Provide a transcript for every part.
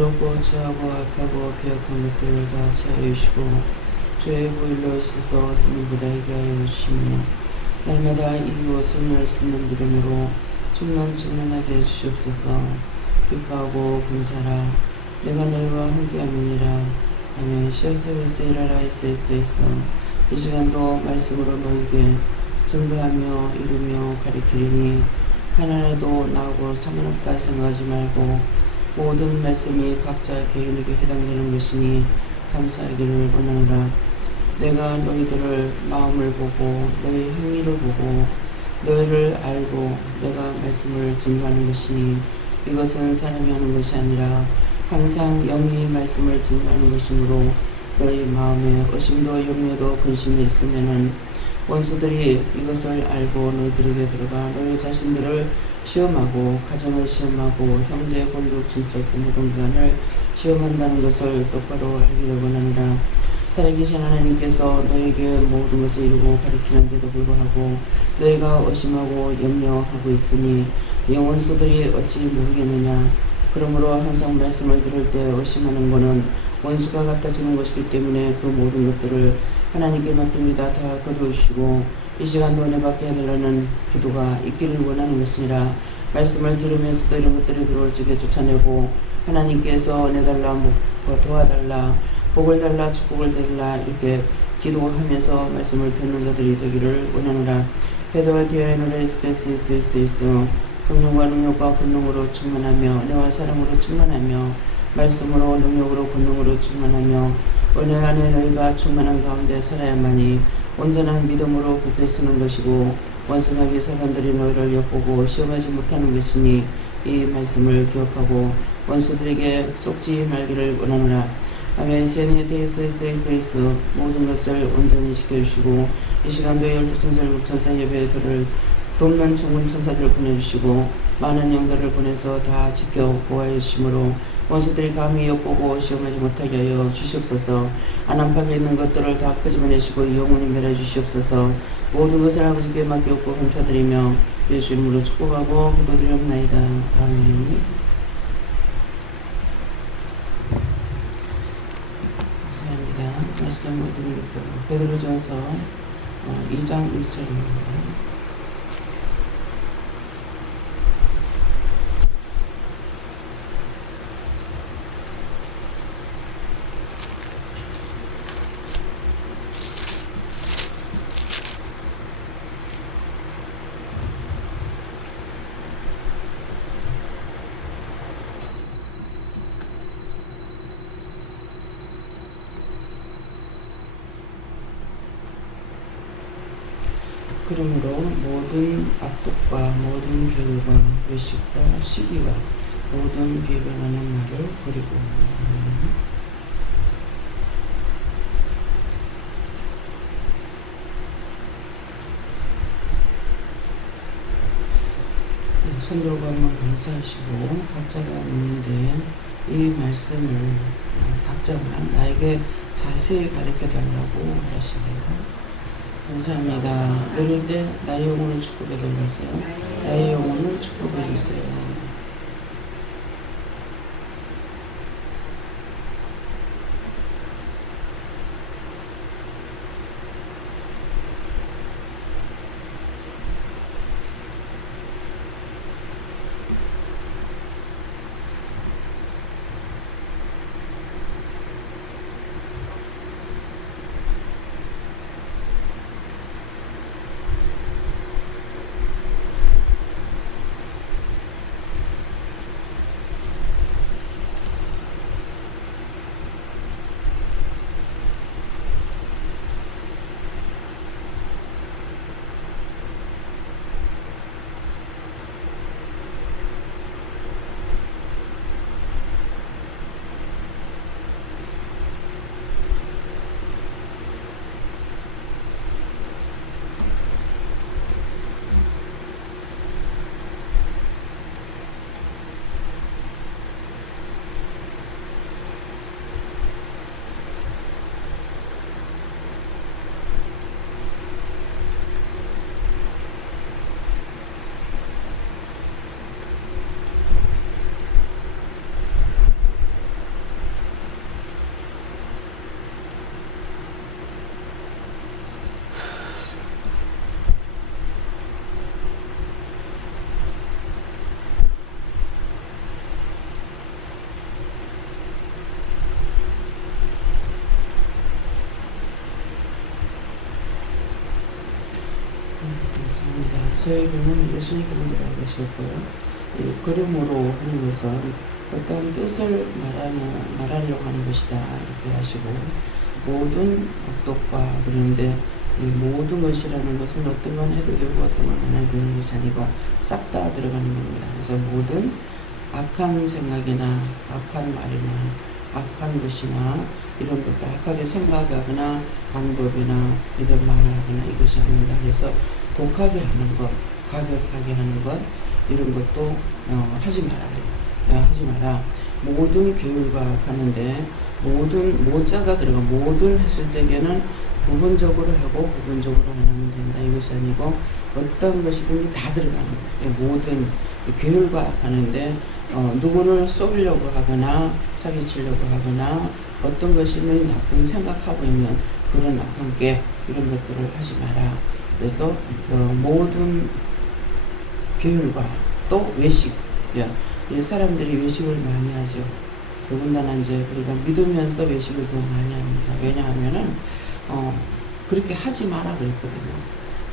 더럽고 죄하고 악하고 배역한 것들을 다 제하여 주시고 죄의 보일로 있어서 눈보다 이게 하여 주시며 날마다 이기고 선을 쓰는 믿음으로 충만하게 해주시옵소서. 기뻐하고 감사라 내가 너희와 함께함이니라. 아멘. 시어서비스 일하라 있어 이 시간도 말씀으로 너희에게 증거하며 이루며 가르치리니 하나라도 나하고 상관없다 생각하지 말고 모든 말씀이 각자 개인에게 해당되는 것이니 감사하기를 원하노라. 내가 너희들을 마음을 보고 너희 행위를 보고 너희를 알고 내가 말씀을 증거하는 것이니 이것은 사람이 하는 것이 아니라 항상 영이 말씀을 증거하는 것이므로 너희 마음에 의심도 염려도 근심이 있으면은 원수들이 이것을 알고 너희들에게 들어가 너희 자신들을 시험하고 가정을 시험하고 형제 권력 친척 부모 동반을 시험한다는 것을 똑바로 알기를 원하노라. 살아계신 하나님께서 너에게 모든 것을 이루고 가르치는데도 불구하고 너희가 의심하고 염려하고 있으니 영원수들이 어찌 모르겠느냐. 그러므로 항상 말씀을 들을 때 의심하는 것은 원수가 갖다 주는 것이기 때문에 그 모든 것들을 하나님께 맡깁니다. 다 거두시고 이 시간도 은혜 받게 해달라는 기도가 있기를 원하는 것이니라. 말씀을 들으면서도 이런 것들이 들어올 적에 쫓아내고 하나님께서 은혜 달라 도와달라 복을 달라 축복을 달라 이렇게 기도하면서 말씀을 듣는 것들이 되기를 원하노라. 배도와 디아의 노래 예수께서 성령과 능력과 권능으로 충만하며 은혜와 사랑으로 충만하며 말씀으로 능력으로 권능으로 충만하며 은혜 안에 너희가 충만한 가운데 살아야만이 온전한 믿음으로 굳게 서는 것이고 원성하게 사람들이 너희를 엿보고 시험하지 못하는 것이니 이 말씀을 기억하고 원수들에게 속지 말기를 원하노라. 아멘. 시연에 대해서 있어 모든 것을 온전히 지켜주시고 이 시간도 12천사 6천사 예배들을 돕는 천군 천사들을 보내주시고 많은 영들을 보내서 다 지켜 보호하여 주시므로 원수들이 감히 엿보고 시험하지 못하게 하여 주시옵소서. 안암팍에 있는 것들을 다 끄집어내시고 영원히 멸해 주시옵소서. 모든 것을 아버지께 맡기옵고 감사드리며 예수 이름으로 축복하고 기도드리옵나이다. 아멘. 감사합니다. 말씀을 드리니까 베드로전서 2장 1절입니다. 그러므로 모든 악독과 모든 교율과 외식과 시기와 모든 비방하는 말을 버리고 성도가 감사하시고 각자가 있는데 이 말씀을 각자가 나에게 자세히 가르쳐 달라고 하시네요. 감사합니다. 이럴 때 나의 영혼을 축복해 달라세요. 나의 영혼을 축복해 주세요. 감사합니다. 저에게는 예수님께만 알고 싶고요. 이 걸음으로 하는 것은 어떤 뜻을 말하려고 하는 것이다 이렇게 하시고, 모든 악독과 그런데 이 모든 것이라는 것은 어떤 건 해도 되고 어떤 건 안 해도 되는 것이 아니고 싹 다 들어가는 겁니다. 그래서 모든 악한 생각이나 악한 말이나 악한 것이나 이런 것도 악하게 생각하거나 방법이나 이런 말을 하거나 이것이 아닙니다. 그래서 독하게 하는 것, 가격하게 하는 것 이런 것도 하지 말아요. 하지 마라. 모든 교율과 가는데 모든 모자가 들어가 모든 했을 적에는 부분적으로 하고 부분적으로 안 하면 된다. 이것이 아니고 어떤 것이든지 다 들어가는 거예요. 모든 교율과 하는데 누구를 쏘려고 하거나 사기치려고 하거나 어떤 것이든 나쁜 생각하고 있는 그런 악한 게 이런 것들을 하지 마라. 그래서 모든 교율과 또 외식, 이 사람들이 외식을 많이 하죠. 더군다나 이제 우리가 믿으면서 외식을 더 많이 합니다. 왜냐하면은 그렇게 하지 마라 그랬거든요.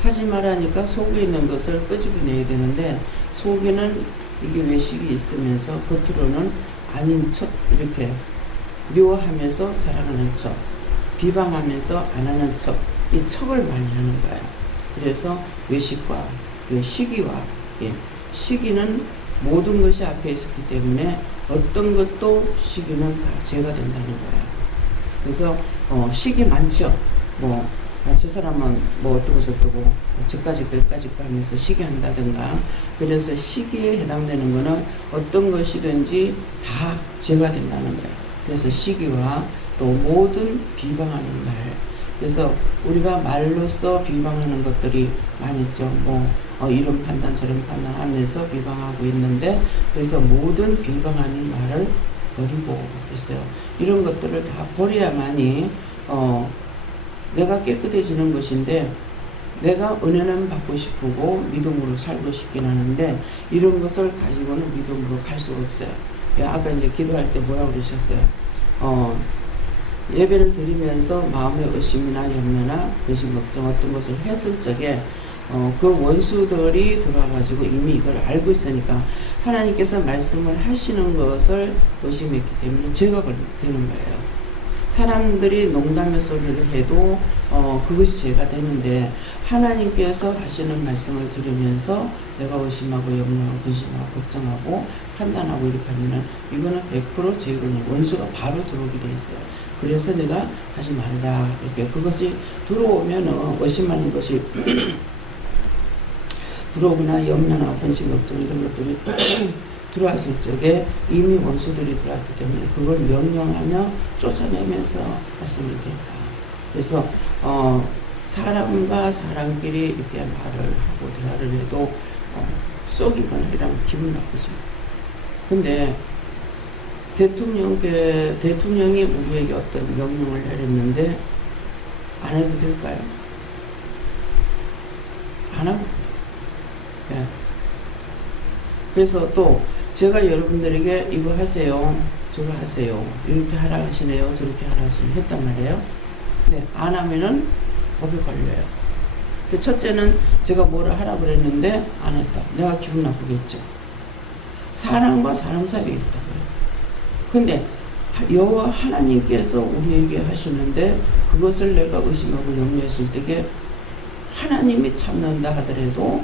하지 말라니까 속에 있는 것을 끄집어내야 되는데 속에는 이게 외식이 있으면서 겉으로는 아닌 척 이렇게 미워하면서 사랑하는 척, 비방하면서 안 하는 척, 이 척을 많이 하는 거예요. 그래서 외식과 그 시기와 시기는 모든 것이 앞에 있었기 때문에 어떤 것도 시기는 다 죄가 된다는 거예요. 그래서 시기 많죠. 저 사람은 어떠고 저떠고 저까지 거기까지 하면서 시기한다든가. 그래서 시기에 해당되는 거는 어떤 것이든지 다 죄가 된다는 거예요. 그래서 시기와 또 모든 비방하는 말. 그래서 우리가 말로써 비방하는 것들이 많이 있죠. 이런 판단 저런 판단 하면서 비방하고 있는데, 그래서 모든 비방하는 말을 버리고 있어요. 이런 것들을 다 버려야만이 내가 깨끗해지는 것인데, 내가 은혜는 받고 싶고 믿음으로 살고 싶긴 하는데 이런 것을 가지고는 믿음으로 갈 수가 없어요. 아까 이제 기도할 때 뭐라고 그러셨어요? 예배를 드리면서 마음의 의심이나 염려나 의심 걱정 어떤 것을 했을 적에 그 원수들이 들어와가지고 이미 이걸 알고 있으니까 하나님께서 말씀을 하시는 것을 의심했기 때문에 죄가 되는 거예요. 사람들이 농담의 소리를 해도 그것이 죄가 되는데 하나님께서 하시는 말씀을 들으면서 내가 의심하고 염려하고 근심하고 걱정하고 판단하고 이렇게 하면은 이거는 100% 죄로는 원수가 바로 들어오게 돼 있어요. 그래서 내가 하지 말라 이렇게 그것이 들어오면은 의심하는 것이 들어오거나 염려나 근심 걱정 이런 것들이 들어왔을 적에 이미 원수들이 들어왔기 때문에 그걸 명령하며 쫓아내면서 하시면 된다. 그래서 사람과 사람끼리 이렇게 말을 하고 대화를 해도 쏘기거나 이러면 기분 나쁘죠. 근데 대통령이 우리에게 어떤 명령을 내렸는데 안 해도 될까요? 안 하고. 네. 그래서 또 제가 여러분들에게 이거 하세요, 저거 하세요, 이렇게 하라 하시네요, 저렇게 하라 하시네요 했단 말이에요. 네, 안 하면은 법에 걸려요. 첫째는 제가 뭐라 하라 그랬는데 안 했다. 내가 기분 나쁘겠죠. 사람과 사람 사이에 있다고요. 근데 여호와 하나님께서 우리에게 하시는데 그것을 내가 의심하고 염려했을 때에 하나님이 참는다 하더라도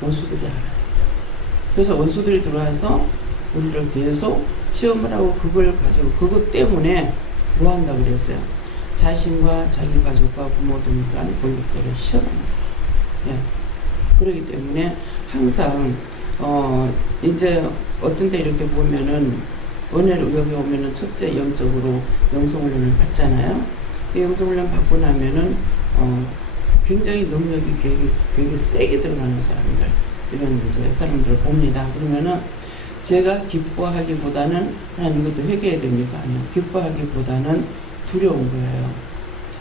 원수들이 알아요. 그래서 원수들이 들어와서 우리를 계속 시험을 하고 그걸 가지고 그것 때문에 뭐 한다고 그랬어요? 자신과 자기 가족과 부모들 간 권력들을 시험한다. 그렇기 때문에 항상 이제 어떤 때 이렇게 보면은 은혜를 여기 오면은 첫째 영적으로 영성훈련을 받잖아요. 이 영성훈련 받고 나면은 굉장히 능력이 되게 세게 들어가는 사람들 이런 이제 사람들을 봅니다. 그러면은 제가 기뻐하기보다는 하나님 이것도 회개해야 됩니까? 아니요. 기뻐하기보다는 두려운 거예요.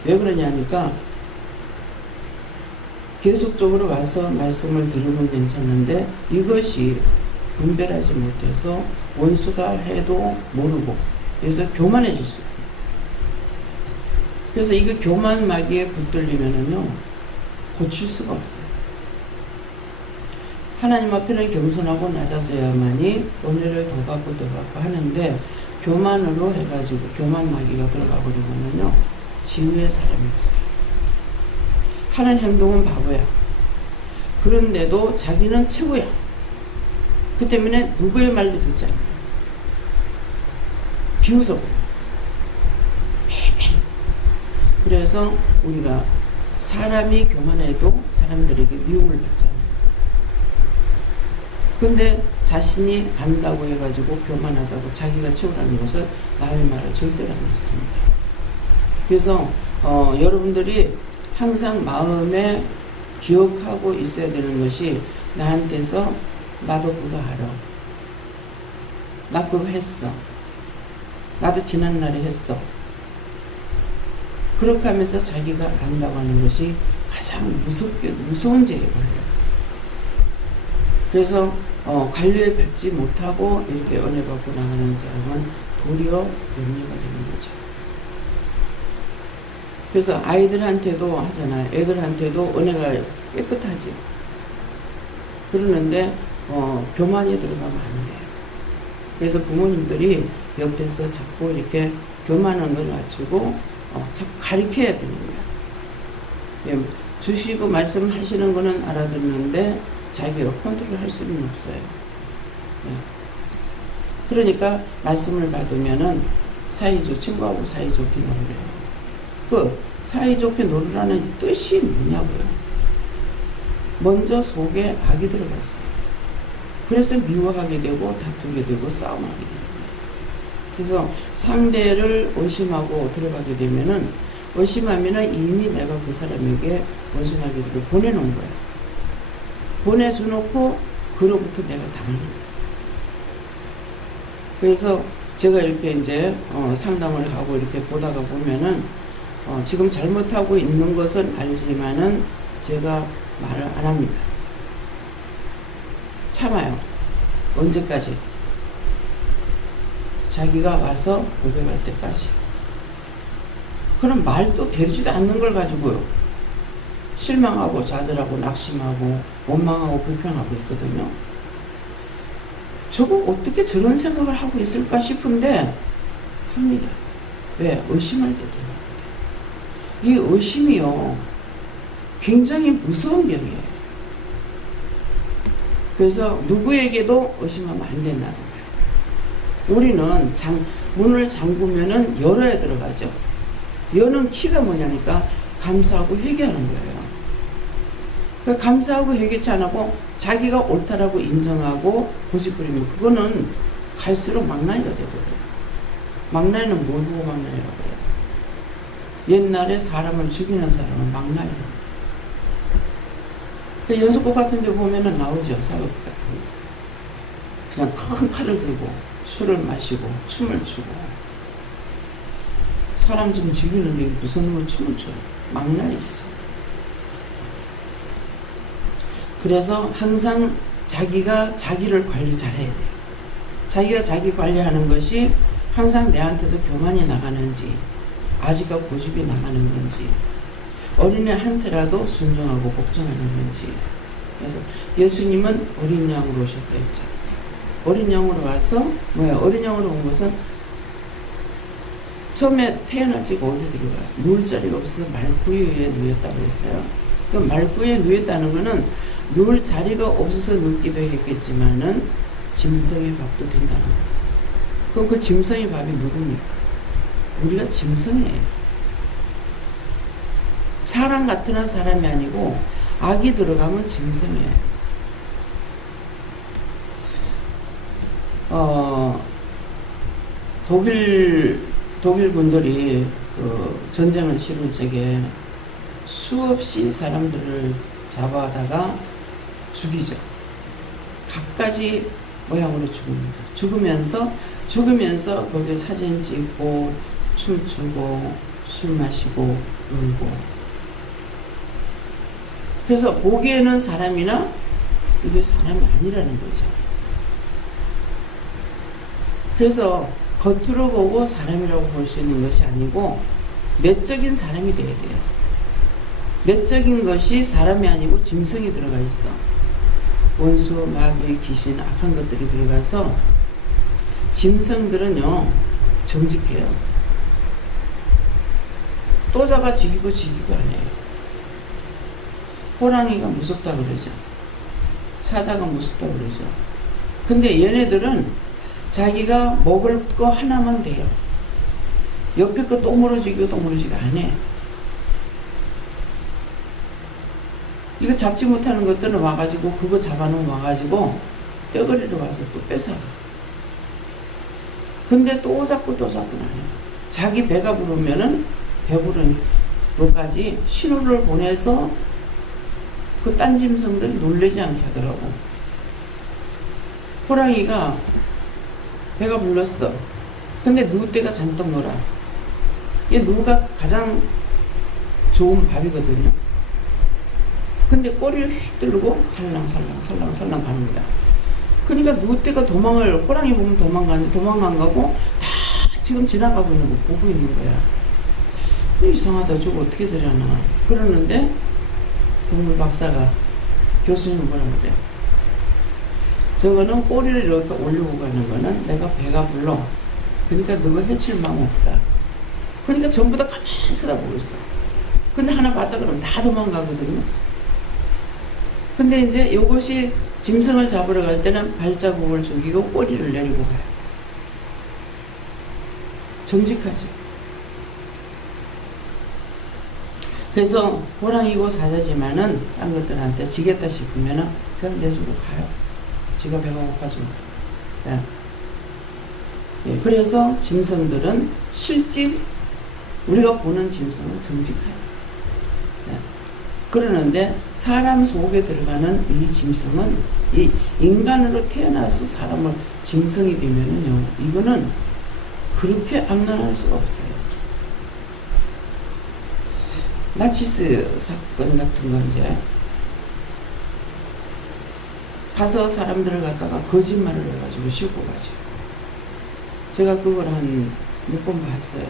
왜 그러냐니까 계속적으로 와서 말씀을 들으면 괜찮은데 이것이 분별하지 못해서 원수가 해도 모르고 그래서 교만해질 수 있어요. 그래서 이거 교만 마귀에 붙들리면은요 고칠 수가 없어요. 하나님 앞에는 겸손하고 낮아져야만이 은혜를 더 받고 더 받고 하는데 교만으로 해가지고 교만 마귀가 들어가 버리면요 지위의 사람이 없어요. 하는 행동은 바보야. 그런데도 자기는 최고야. 그 때문에 누구의 말도 듣지 않아요. 비웃어버려요. 그래서 우리가 사람이 교만해도 사람들에게 미움을 받잖아요. 근데 자신이 안다고 해가지고 교만하다고 자기가 최고라는 것은 남의 말을 절대로 안 듣습니다. 그래서 여러분들이 항상 마음에 기억하고 있어야 되는 것이 나한테서 나도 그거 알아. 나 그거 했어. 나도 지난날에 했어. 그렇게 하면서 자기가 안다고 하는 것이 가장 무서운 죄에 걸려요. 그래서 관리를 받지 못하고 이렇게 은혜 받고 나가는 사람은 도리어 염려가 되는 거죠. 그래서 아이들한테도 하잖아요. 애들한테도 은혜가 깨끗하지. 그러는데 교만이 들어가면 안 돼요. 그래서 부모님들이 옆에서 자꾸 이렇게 교만한 걸 낮추고 자꾸 가르쳐야 되는 거야. 주시고 말씀하시는 거는 알아듣는데 자기가 컨트롤 할 수는 없어요. 그러니까 말씀을 받으면은 친구하고 사이좋게 놀래요. 그 사이좋게 놀으라는 뜻이 뭐냐고요. 먼저 속에 악이 들어갔어요. 그래서 미워하게 되고 다투게 되고 싸움하게 돼요. 그래서 상대를 의심하고 들어가게 되면은 의심하면은 이미 내가 그 사람에게 의심하게 되고 보내놓은 거야. 보내주놓고 그로부터 내가 당하는 거야. 그래서 제가 이렇게 이제 상담을 하고 이렇게 보다가 보면은 지금 잘못하고 있는 것은 알지만은 제가 말을 안 합니다. 참아요. 언제까지? 자기가 와서 고백할 때까지. 그럼 말도 되지도 않는 걸 가지고요. 실망하고 좌절하고 낙심하고 원망하고 불평하고 있거든요. 저거 어떻게 저런 생각을 하고 있을까 싶은데 합니다. 왜? 의심할 때도 있거든요. 이 의심이요. 굉장히 무서운 병이에요. 그래서 누구에게도 의심하면 안 된다는 거예요. 우리는 문을 잠그면은 열어야 들어가죠. 여는 키가 뭐냐니까 감사하고 회개하는 거예요. 그러니까 감사하고 회개치 안 하고 자기가 옳다라고 인정하고 고집부리면 그거는 갈수록 망나니가 되거든요. 망나니는 뭘 보고 망나니라고 해요? 옛날에 사람을 죽이는 사람은 망나니라고. 그 연속곡 같은 데 보면은 나오죠. 사극 같은 데. 그냥 큰 칼을 들고 술을 마시고 춤을 추고 사람 좀 죽이는데 무슨 놈의 춤을 춰요. 망나니시죠. 그래서 항상 자기가 자기를 관리 잘해야 돼요. 자기가 자기 관리하는 것이 항상 내한테서 교만이 나가는지 아직과 고집이 나가는 건지 어린애한테라도 순종하고 복종하는 건지. 그래서 예수님은 어린 양으로 오셨다 했잖아요. 어린 양으로 와서 어린 양으로 온 것은 처음에 태어날 지가 어디 들어가요? 누울 자리가 없어서 말구유에 누웠다고 했어요. 그 말구유에 누웠다는 거는 누울 자리가 없어서 눕기도 했겠지만은 짐승의 밥도 된다는 거예요. 그럼 그 짐승의 밥이 누굽니까? 우리가 짐승이에요. 사람 같은 사람이 아니고 악이 들어가면 짐승이에요. 독일 분들이 그 전쟁을 치를 적에 수없이 사람들을 잡아다가 죽이죠. 각가지 모양으로 죽습니다. 죽으면서 거기에 사진 찍고 춤추고 술 마시고 놀고. 그래서 보기에는 사람이나 이게 사람이 아니라는 거죠. 그래서 겉으로 보고 사람이라고 볼 수 있는 것이 아니고 내적인 사람이 돼야 돼요. 내적인 것이 사람이 아니고 짐승이 들어가 있어. 원수, 마귀, 귀신, 악한 것들이 들어가서 짐승들은요 정직해요. 또 잡아 죽이고 안 해요. 호랑이가 무섭다 그러죠. 사자가 무섭다 그러죠. 근데 얘네들은 자기가 먹을 거 하나만 돼요. 옆에 거 또 물어주기고 또 물어주기고 안 해. 이거 잡지 못하는 것들은 와가지고 그거 잡아놓으면 와가지고 떼거리로 와서 또 뺏어가. 근데 또 잡고는 안 해요. 자기 배가 부르면은 배부른 것까지 신호를 보내서 그 딴 짐승들이 놀라지 않게 하더라고. 호랑이가 배가 불렀어. 근데 누떼가 잔뜩 놀아. 얘 누가 가장 좋은 밥이거든요. 근데 꼬리를 휙 들고 살랑살랑 가는 거야. 그러니까 누떼가 호랑이 보면 도망 가고 다 지금 지나가고 있는 거 보고 있는 거야. 이상하다. 저거 어떻게 저러나. 그러는데 동물 박사가 교수님 뭐라고 그래. 저거는 꼬리를 이렇게 올리고 가는 거는 내가 배가 불러. 그러니까 너가 해칠 마음 없다. 그러니까 전부 다 가만히 쳐다보고 있어. 근데 하나 봤다 그러면 다 도망가거든요. 근데 이제 이것이 짐승을 잡으러 갈 때는 발자국을 죽이고 꼬리를 내리고 가요. 정직하죠. 그래서 호랑이고 사자지만은 딴 것들한테 지겠다 싶으면은 그냥 내주고 가요. 지가 배가 고파지고. 예. 예, 그래서 짐승들은 실제 우리가 보는 짐승은 정직해요. 예. 그러는데 사람 속에 들어가는 이 짐승은 이 인간으로 태어나서 사람을 짐승이 되면은요, 이거는 그렇게 악랄할 수가 없어요. 나치스 사건 같은 거 이제 가서 사람들을 갖다가 거짓말을 해가지고 싣고 가죠. 제가 그걸 한 몇 번 봤어요.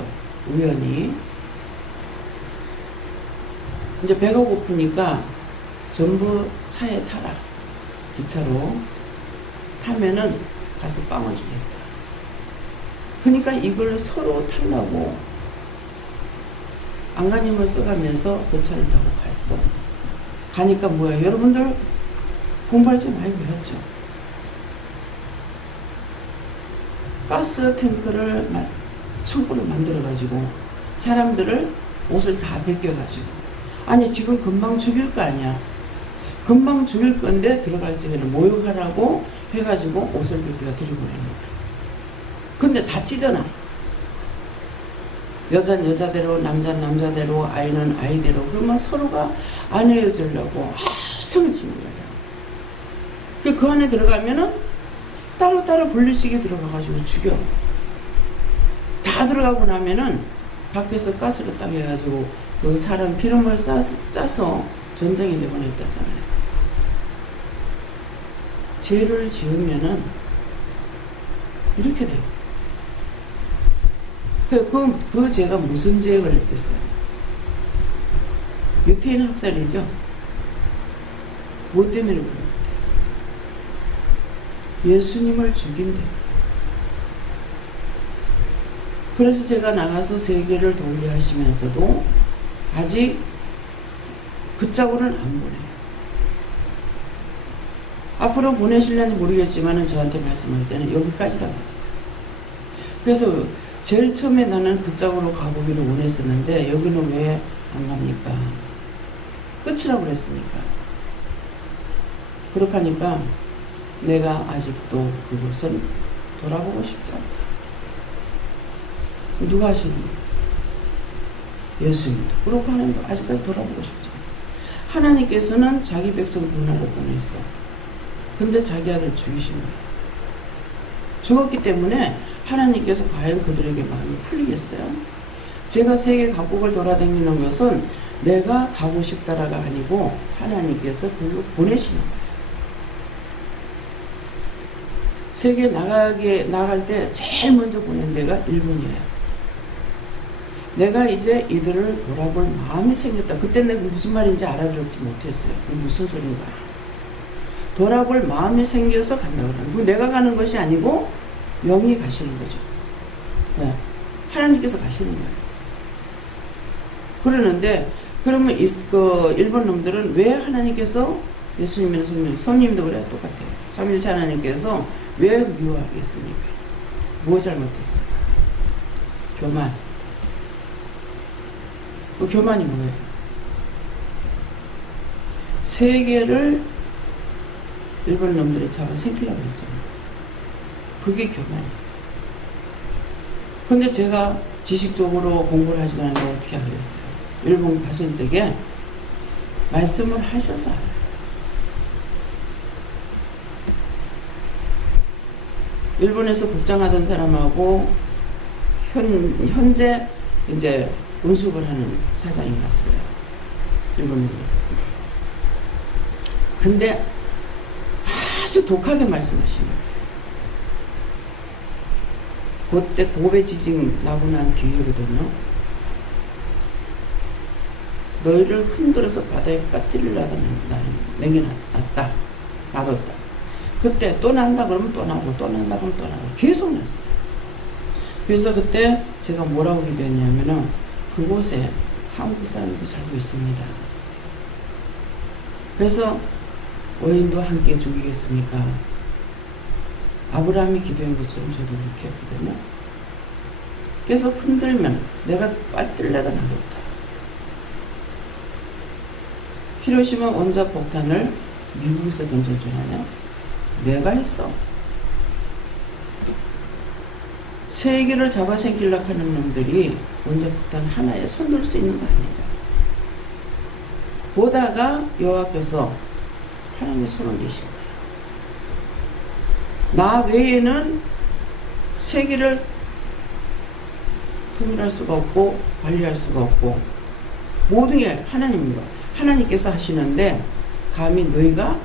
우연히. 이제 배가 고프니까 전부 차에 타라. 기차로 타면은 가서 빵을 주겠다. 그러니까 이걸 서로 타려고 안간힘을 써가면서 그 차를 타고 갔어. 가니까 뭐야, 여러분들 공부할 줄 많이 배웠죠. 가스 탱크를 창고를 만들어가지고 사람들을 옷을 다 벗겨가지고, 아니 지금 금방 죽일 거 아니야. 금방 죽일 건데 들어갈 적에는 모욕하라고 해가지고 옷을 벗겨가 들고 가는 거야. 근데 다치잖아. 여자는 여자대로, 남자는 남자대로, 아이는 아이대로. 그러면 서로가 안 헤어지려고 성을 치는 거예요. 그 안에 들어가면은 따로따로 분리식에 들어가가지고 죽여. 다 들어가고 나면은 밖에서 가스를 딱 해가지고 그 사람 기름을 짜서 전쟁에 내보냈다잖아요. 죄를 지으면은 이렇게 돼요. 그 죄가 무슨 죄에 걸렸겠어요? 유태인 학살이죠. 뭐 때문에 그럴까요? 예수님을 죽인대. 그래서 제가 나가서 세계를 돌게 하시면서도 아직 그 짝으로는 안 보내요. 앞으로 보내실는지 모르겠지만 저한테 말씀할 때는 여기까지 다 왔어요. 그래서 제일 처음에 나는 그 짝으로 가보기를 원했었는데 여기는 왜 안 갑니까? 끝이라고 그랬으니까. 그렇게 하니까 내가 아직도 그곳은 돌아보고 싶지 않다. 누가 하시는 거예요? 예수님도. 그렇게 하는데 아직까지 돌아보고 싶지 않다. 하나님께서는 자기 백성 군나로 보냈어. 근데 자기 아들 죽이신 거예요. 죽었기 때문에 하나님께서 과연 그들에게 마음이 풀리겠어요? 제가 세계 각국을 돌아다니는 것은 내가 가고 싶다라가 아니고 하나님께서 그걸 보내시는 거예요. 세계 나갈 때 제일 먼저 보낸 데가 일본이에요. 내가 이제 이들을 돌아볼 마음이 생겼다. 그때 내가 무슨 말인지 알아들었지 못했어요. 무슨 소린가. 돌아볼 마음이 생겨서 간다고 그러는 거예요. 내가 가는 것이 아니고 영이 가시는 거죠. 네. 하나님께서 가시는 거예요. 그러는데 그러면 일본 놈들은 왜 하나님께서 예수님이나 성님도 그래요. 똑같아요. 삼일체 하나님께서 왜 미워하겠습니까? 뭐 잘못했어요? 교만. 그 교만이 뭐예요? 세계를 일본 놈들이 잡아 생기려고 했잖아요. 그게 교만이에요. 근데 제가 지식적으로 공부를 하지 않는데 어떻게 하겠어요? 일본 가실 때에 말씀을 하셔서 알아요. 일본에서 국장하던 사람하고 현재 이제 운수를 하는 사장이 왔어요. 일본으로. 근데 아주 독하게 말씀하시는 거예요. 그때 고베 지진 나고 난 뒤이거든요. 너희를 흔들어서 바다에 빠뜨리려다 남겨놨다. 놔뒀다. 그때 또 난다 그러면 또 나오고 또 난다 그러면 또 나오고 계속 났어요. 그래서 그때 제가 뭐라고 기도했냐면은 그곳에 한국 사람도 살고 있습니다. 그래서 오인도 함께 죽이겠습니까? 아브라함이 기도한 것처럼 저도 그렇게 했거든요. 그래서 흔들면 내가 빠뜨리려다 놔뒀다. 히로시마 원자 폭탄을 미국에서 던질 줄 아냐? 내가 했어. 세계를 잡아생기려고 하는 놈들이 원자 폭탄 하나에 손들 수 있는 거 아니에요. 보다가 여호와께서 하나님의 손을 대신 거예요. 나 외에는 세계를 통일할 수가 없고 관리할 수가 없고 모든 게 하나님입니다. 하나님께서 하시는데 감히 너희가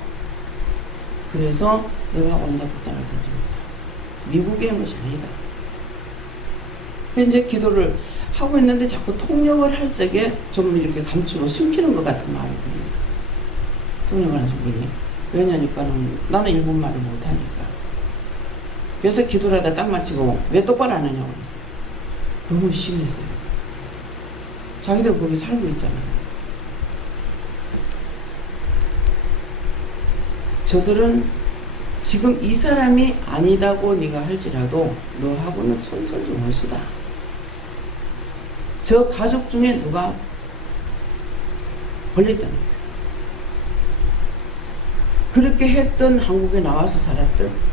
그래서 내가 원자폭탄을 던집니다. 미국이 한 것이 아니다. 그래서 이제 기도를 하고 있는데 자꾸 통역을 할 적에 좀 이렇게 감추고 숨기는 것 같은 마음이 듭니다. 통역을 하시고 왜냐니까는 나는 일본말을 못하니까. 그래서 기도를 하다 딱 마치고 왜 똑바로 안 하냐고 그랬어요. 너무 심했어요. 자기들 거기 살고 있잖아요. 저들은 지금 이 사람이 아니다고 네가 할지라도 너하고는 천천히 원수다. 저 가족 중에 누가 걸렸다는 거예요. 그렇게 했던 한국에 나와서 살았던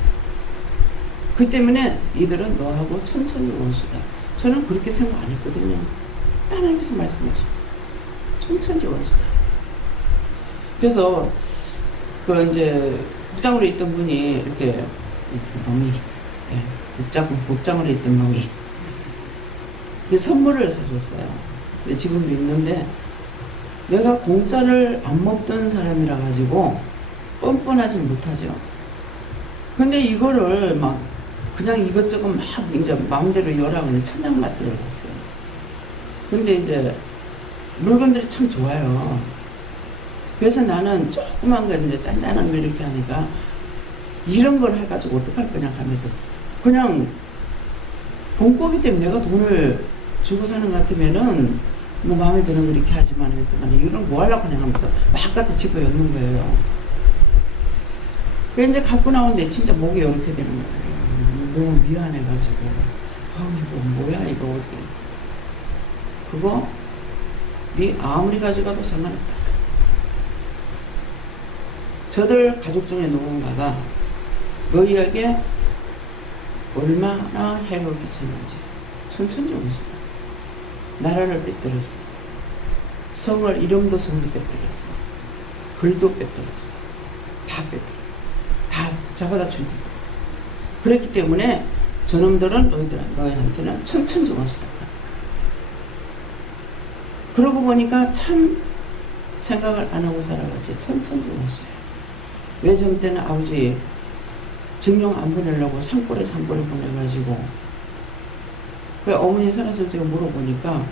그 때문에 이들은 너하고 천천히 원수다. 저는 그렇게 생각 안 했거든요. 하나님께서 말씀하시고 천천히 원수다. 그래서 그 이제 국장으로 있던 분이 이렇게 놈이 국장으로 있던 놈이 그 선물을 사줬어요. 지금도 있는데 내가 공짜를 안 먹던 사람이라 가지고 뻔뻔하지 못하죠. 근데 이거를 막 그냥 이것저것 막 이제 마음대로 열하고 천장마트를 갔어요. 근데 이제 물건들이 참 좋아요. 그래서 나는 조그만 거 이제 짠짠한 거 이렇게 하니까 이런 걸 해가지고 어떡할 거냐 하면서 그냥 공고기 때문에 내가 돈을 주고 사는 것 같으면은 뭐 마음에 드는 거 이렇게 하지만 이런 뭐 하려고 그냥 하면서 막 갖다 집어 였는 거예요. 그래서 이제 갖고 나오는데 진짜 목이 이렇게 되는 거예요. 너무 미안해가지고 이거 뭐야 이거 어떻게 그거 네 아무리 가져가도 상관없다. 저들 가족 중에 누군가가 너희에게 얼마나 해를 끼쳤는지 천천히 오면서 나라를 빼뜨렸어. 성을 이름도 성도 빼뜨렸어. 글도 빼뜨렸어. 다 빼뜨려. 다 잡아다 죽이고. 그렇기 때문에 저놈들은 너희한테는 천천히 오면서 그러고 보니까 참 생각을 안 하고 살아가지 천천히 오면서 외정 때는 아버지 증명 안 보내려고 산골에 보내가지고 그 어머니 살아서 제가 물어보니까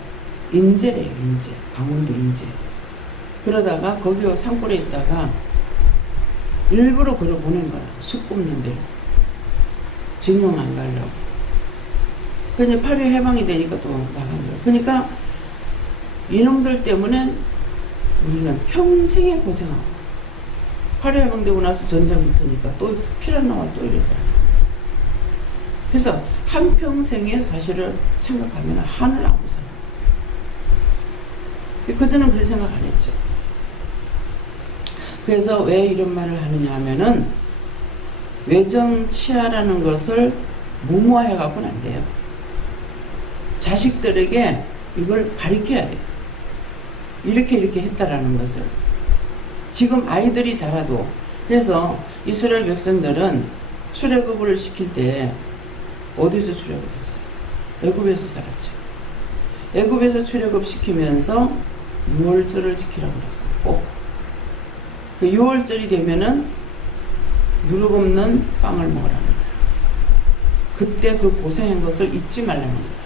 인제래요. 인제 강원도 인제. 그러다가 거기 산골에 있다가 일부러 걸어 보낸 거야. 숲 굽는 데로. 진용 안 가려고. 그냥 8회 해방이 되니까 또 나간 거야. 그러니까 이놈들 때문에 우리는 평생에 고생하고 8회 해방되고 나서 전쟁부터니까 또 피란 나와 또 이래서. 그래서 한평생의 사실을 생각하면 한을 안고 살아. 그전에는 그런 생각 안 했죠. 그래서 왜 이런 말을 하느냐 하면은 외정치하라는 것을 무모해 갖고는 안 돼요. 자식들에게 이걸 가르쳐야 돼요. 이렇게 했다라는 것을. 지금 아이들이 자라도. 그래서 이스라엘 백성들은 출애굽을 시킬 때 어디서 출애굽했어요? 애굽에서 살았죠. 애굽에서 출애굽 시키면서 6월절을 지키라고 그랬어요. 꼭. 그 6월절이 되면은 누룩 없는 빵을 먹으라는 거예요. 그때 그 고생한 것을 잊지 말라는 거예요.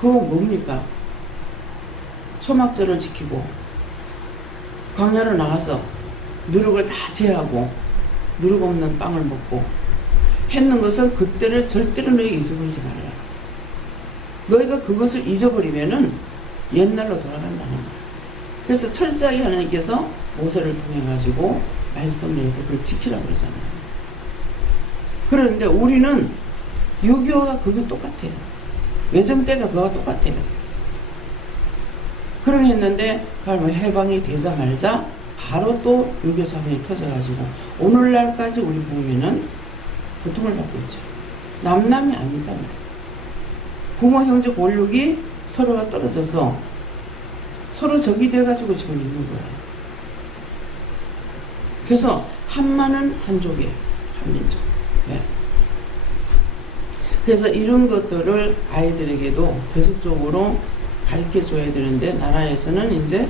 그거 뭡니까? 초막절을 지키고 광야로 나가서 누룩을 다 제하고 누룩 없는 빵을 먹고 했는 것은 그때를 절대로 너희가 잊어버리지 말라. 너희가 그것을 잊어버리면은 옛날로 돌아간다는 거야. 그래서 철저하게 하나님께서 모세를 통해 가지고 말씀을 해서 그걸 지키라고 그러잖아요. 그런데 우리는 6.25가 그게 똑같아요. 외정 때가 그거와 똑같아요. 그렇게 했는데 바로 해방이 되자마자 바로 또 6.25 사건이 터져가지고 오늘날까지 우리 국민은 고통을 받고 있죠. 남남이 아니잖아요. 부모 형제 권력이 서로가 떨어져서 서로 적이 돼가지고 지금 있는 거예요. 그래서 한만은 한족이에요. 한민족. 네. 그래서 이런 것들을 아이들에게도 계속적으로 가르쳐 줘야 되는데, 나라에서는 이제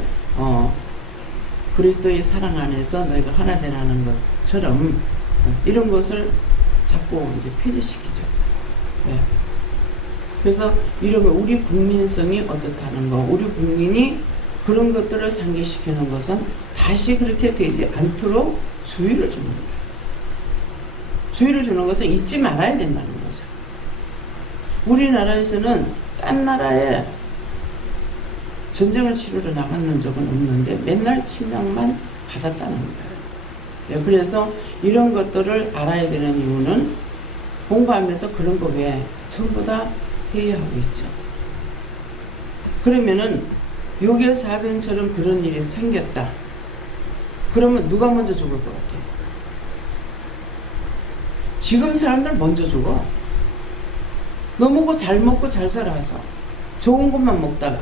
그리스도의 사랑 안에서 너희가 하나 되라는 것처럼 이런 것을 자꾸 이제 폐지시키죠. 네. 그래서 이런 거, 우리 국민성이 어떻다는 거, 우리 국민이 그런 것들을 상기시키는 것은 다시 그렇게 되지 않도록 주의를 주는 거예요. 주의를 주는 것은 잊지 말아야 된다는 거죠. 우리나라에서는 딴 나라에 전쟁을 치르러 나가는 적은 없는데 맨날 침략만 받았다는 거예요. 그래서 이런 것들을 알아야 되는 이유는 공부하면서 그런 거 외에 전부 다 회의하고 있죠. 그러면은 6.25 사변처럼 그런 일이 생겼다. 그러면 누가 먼저 죽을 것 같아요? 지금 사람들 먼저 죽어. 너무 잘 먹고 잘 살아서 좋은 것만 먹다가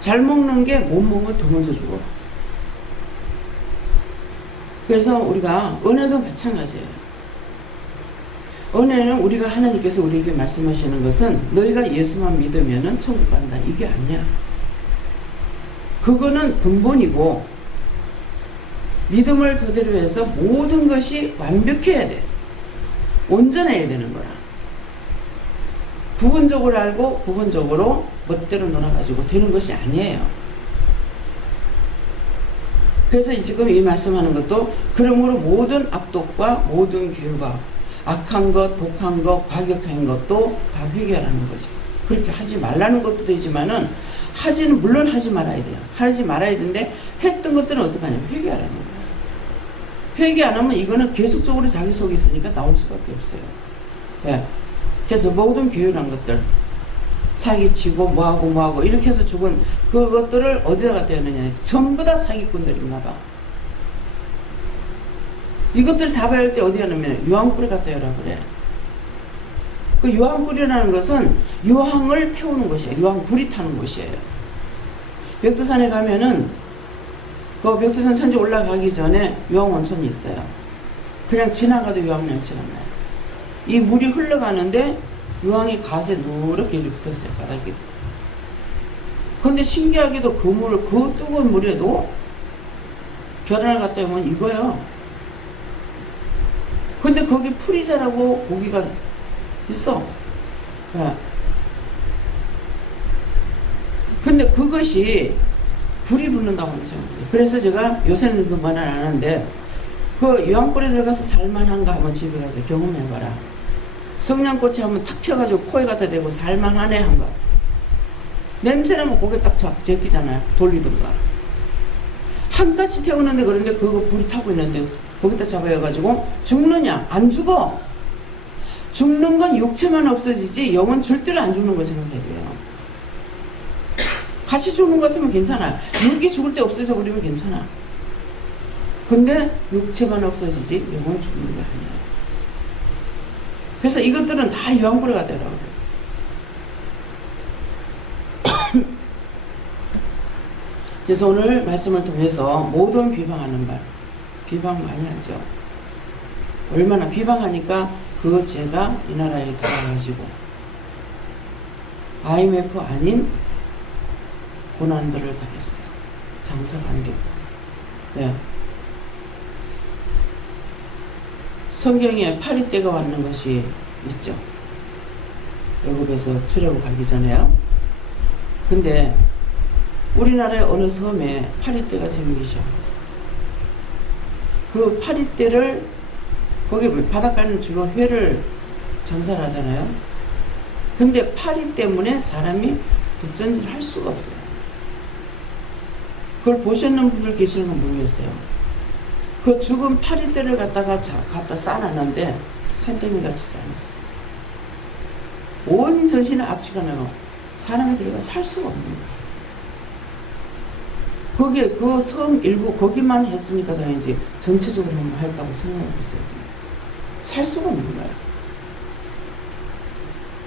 잘 먹는 게 못 먹으면 더 먼저 죽어. 그래서 우리가 은혜도 마찬가지예요. 은혜는 우리가 하나님께서 우리에게 말씀하시는 것은 너희가 예수만 믿으면은 천국 간다, 이게 아니야. 그거는 근본이고 믿음을 토대로 해서 모든 것이 완벽해야 돼. 온전해야 되는 거라. 부분적으로 알고 부분적으로 멋대로 놀아가지고 되는 것이 아니에요. 그래서 지금 이 말씀하는 것도, 그러므로 모든 악독과 모든 교회가 악한 것, 독한 것, 과격한 것도 다 회개하라는 거죠. 그렇게 하지 말라는 것도 되지만은 물론 하지 말아야 돼요. 하지 말아야 되는데 했던 것들은 어떡하냐, 회개하라는 거예요. 회개 안 하면 이거는 계속적으로 자기 속에 있으니까 나올 수밖에 없어요. 예. 그래서 모든 교회란 것들, 사기치고 뭐하고 이렇게 해서 죽은 그것들을 어디다 갖다 놓느냐, 전부 다 사기꾼들인가 봐. 이것들 잡아야 할 때 어디에 넣으면 유황불에 갖다 놓으라 그래. 그 유황불이라는 것은 유황을 태우는 것이에요. 유황불이 타는 곳이에요. 백두산에 가면은 그 백두산 천지 올라가기 전에 유황온천이 있어요. 그냥 지나가도 유황냄새가 나요. 이 물이 흘러가는데 유황이 갓에 누렇게 이렇게 붙었어요, 바닥에. 그런데 신기하게도 그 물을, 그 뜨거운 물에도 계란을 갖다 놓으면 이거야. 근데 거기 풀이 자라고 고기가 있어. 네. 근데 그것이 불이 붙는다고 생각해요. 그래서 제가 요새는 그 말을 안 하는데 그 유황불에 들어가서 살만한가 한번 집에 가서 경험해봐라. 성냥꽃이 한번 탁 펴가지고 코에 갖다 대고 살만하네 한가. 냄새나면 고개 딱 제끼잖아요. 돌리든가. 한같이 태우는데 그런데 그거 불이 타고 있는데 거기다 잡아여가지고 죽느냐? 안 죽어. 죽는 건 육체만 없어지지 영은 절대로 안 죽는 걸 생각해야 돼요. 같이 죽는 것 같으면 괜찮아요. 육이 죽을 때 없어져 버리면 괜찮아. 근데 육체만 없어지지 영은 죽는 게 아니에요. 그래서 이것들은 다 유황불에가 되라고 그래요. 그래서 오늘 말씀을 통해서 모든 비방하는 말, 비방 많이 하죠. 얼마나 비방하니까 그 죄가 이 나라에 들어가가지고 IMF 아닌 고난들을 당했어요. 장사가 안 되고. 네. 성경에 파리떼가 왔는 것이 있죠. 애굽에서 출애굽하기 전에요. 근데 우리나라의 어느 섬에 파리떼가 생기기 시작했어요. 그 파리떼를 거기 바닷가는 주로 회를 장사를 하잖아요. 근데 파리 때문에 사람이 붓전질을 할 수가 없어요. 그걸 보셨는 분들 계시는 건 모르겠어요. 그 죽은 파리떼를 갖다 쌓아놨는데 산더미같이 쌓아놨어요. 온 전신에 악취가 나고 사람이 들어가 살 수가 없는 거예요. 거기에 그 섬 일부 거기만 했으니까 다행이지 전체적으로 한번 했다고 생각하고 있어요. 살 수가 없는 거야.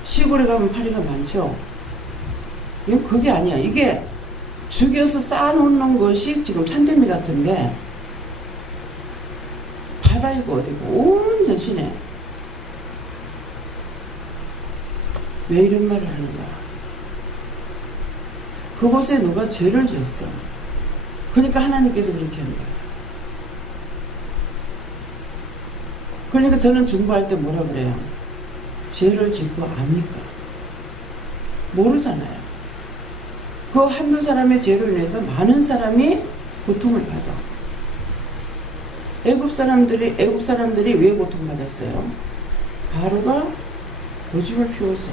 시골에 가면 파리가 많죠. 이건 그게 아니야. 이게 죽여서 쌓아놓는 것이 지금 산더미 같은데 바다이고 어디고 온 전신에 왜 이런 말을 하는 거야? 그곳에 누가 죄를 지었어. 그러니까 하나님께서 그렇게 한 거야. 그러니까 저는 중보할 때 뭐라 그래요? 죄를 짓고 압니까? 모르잖아요. 그 한두 사람의 죄로 인해서 많은 사람이 고통을 받아. 애굽 사람들이 왜 고통받았어요? 바로가 고집을 피워서.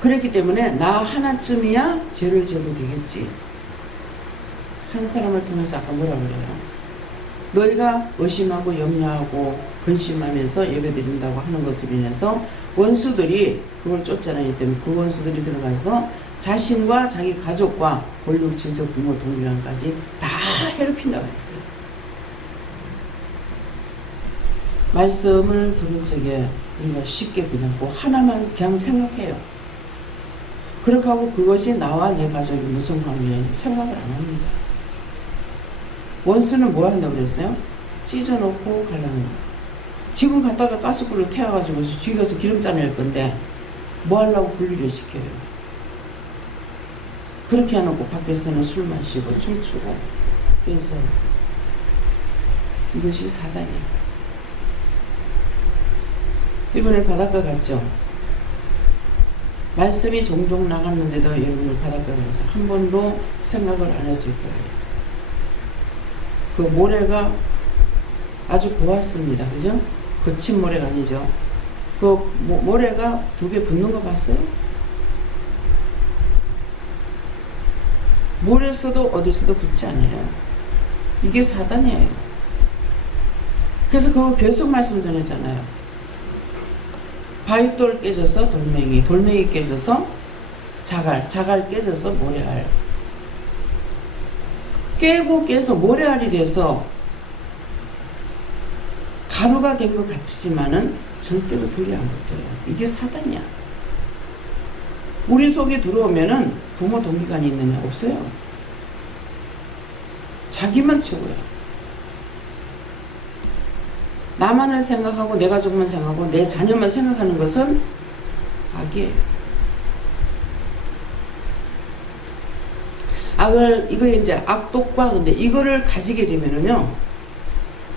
그랬기 때문에 나 하나쯤이야 죄를 지어도 되겠지. 한 사람을 통해서 아까 뭐라 그래요? 너희가 의심하고 염려하고 근심하면서 예배드린다고 하는 것으로 인해서 원수들이 그걸 쫓아내기 때문에 그 원수들이 들어가서 자신과 자기 가족과 권력, 친척, 부모, 동료간까지 다 해롭힌다고 했어요. 말씀을 들은 적에 우리가 쉽게 그냥 그 하나만 그냥 생각해요. 그렇게 하고 그것이 나와 내 가족이 무슨 관계인지 생각을 안 합니다. 원수는 뭐 한다고 그랬어요? 찢어놓고 가려는 거야. 지금 갔다가 가스불로 태워가지고 뒤에 가서 기름잔 낼 건데 뭐 하려고 분리를 시켜요. 그렇게 해놓고 밖에서는 술 마시고 춤추고. 그래서 이것이 사단이에요. 이번에 바닷가 갔죠. 말씀이 종종 나갔는데도 여러분을 바닷가 가서 한 번도 생각을 안 했을 거예요. 그 모래가 아주 고왔습니다. 그죠? 거친 모래가 아니죠. 그 모래가 두 개 붙는 거 봤어요? 모래서도 어디서도 붙지 않아요. 이게 사단이에요. 그래서 그거 계속 말씀 전했잖아요. 바윗돌 깨져서 돌멩이, 돌멩이 깨져서 자갈 깨져서 모래알. 깨고 깨서 모래알이 돼서 가루가 된 것 같지만은 절대로 둘이 안 붙어요. 이게 사단이야. 우리 속에 들어오면은 부모 동기간이 있느냐? 없어요. 자기만 최고야. 나만을 생각하고 내 가족만 생각하고 내 자녀만 생각하는 것은 악이에요. 이거 이제 악독과 근데 이거를 가지게 되면은요,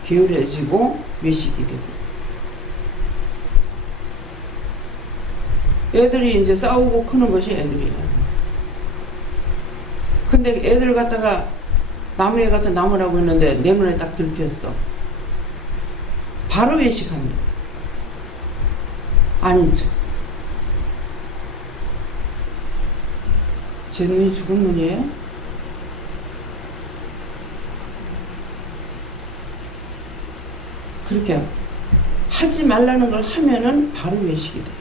게으르지고 외식이 되고. 애들이 이제 싸우고 크는 것이 애들이에요. 근데 애들 갖다가 나무에 가서 나무라고 했는데 내 눈에 딱 들피었어. 바로 외식합니다. 아닌 척. 제 눈이 죽은 눈이에요? 그렇게 하지 말라는 걸 하면은 바로 외식이 돼요.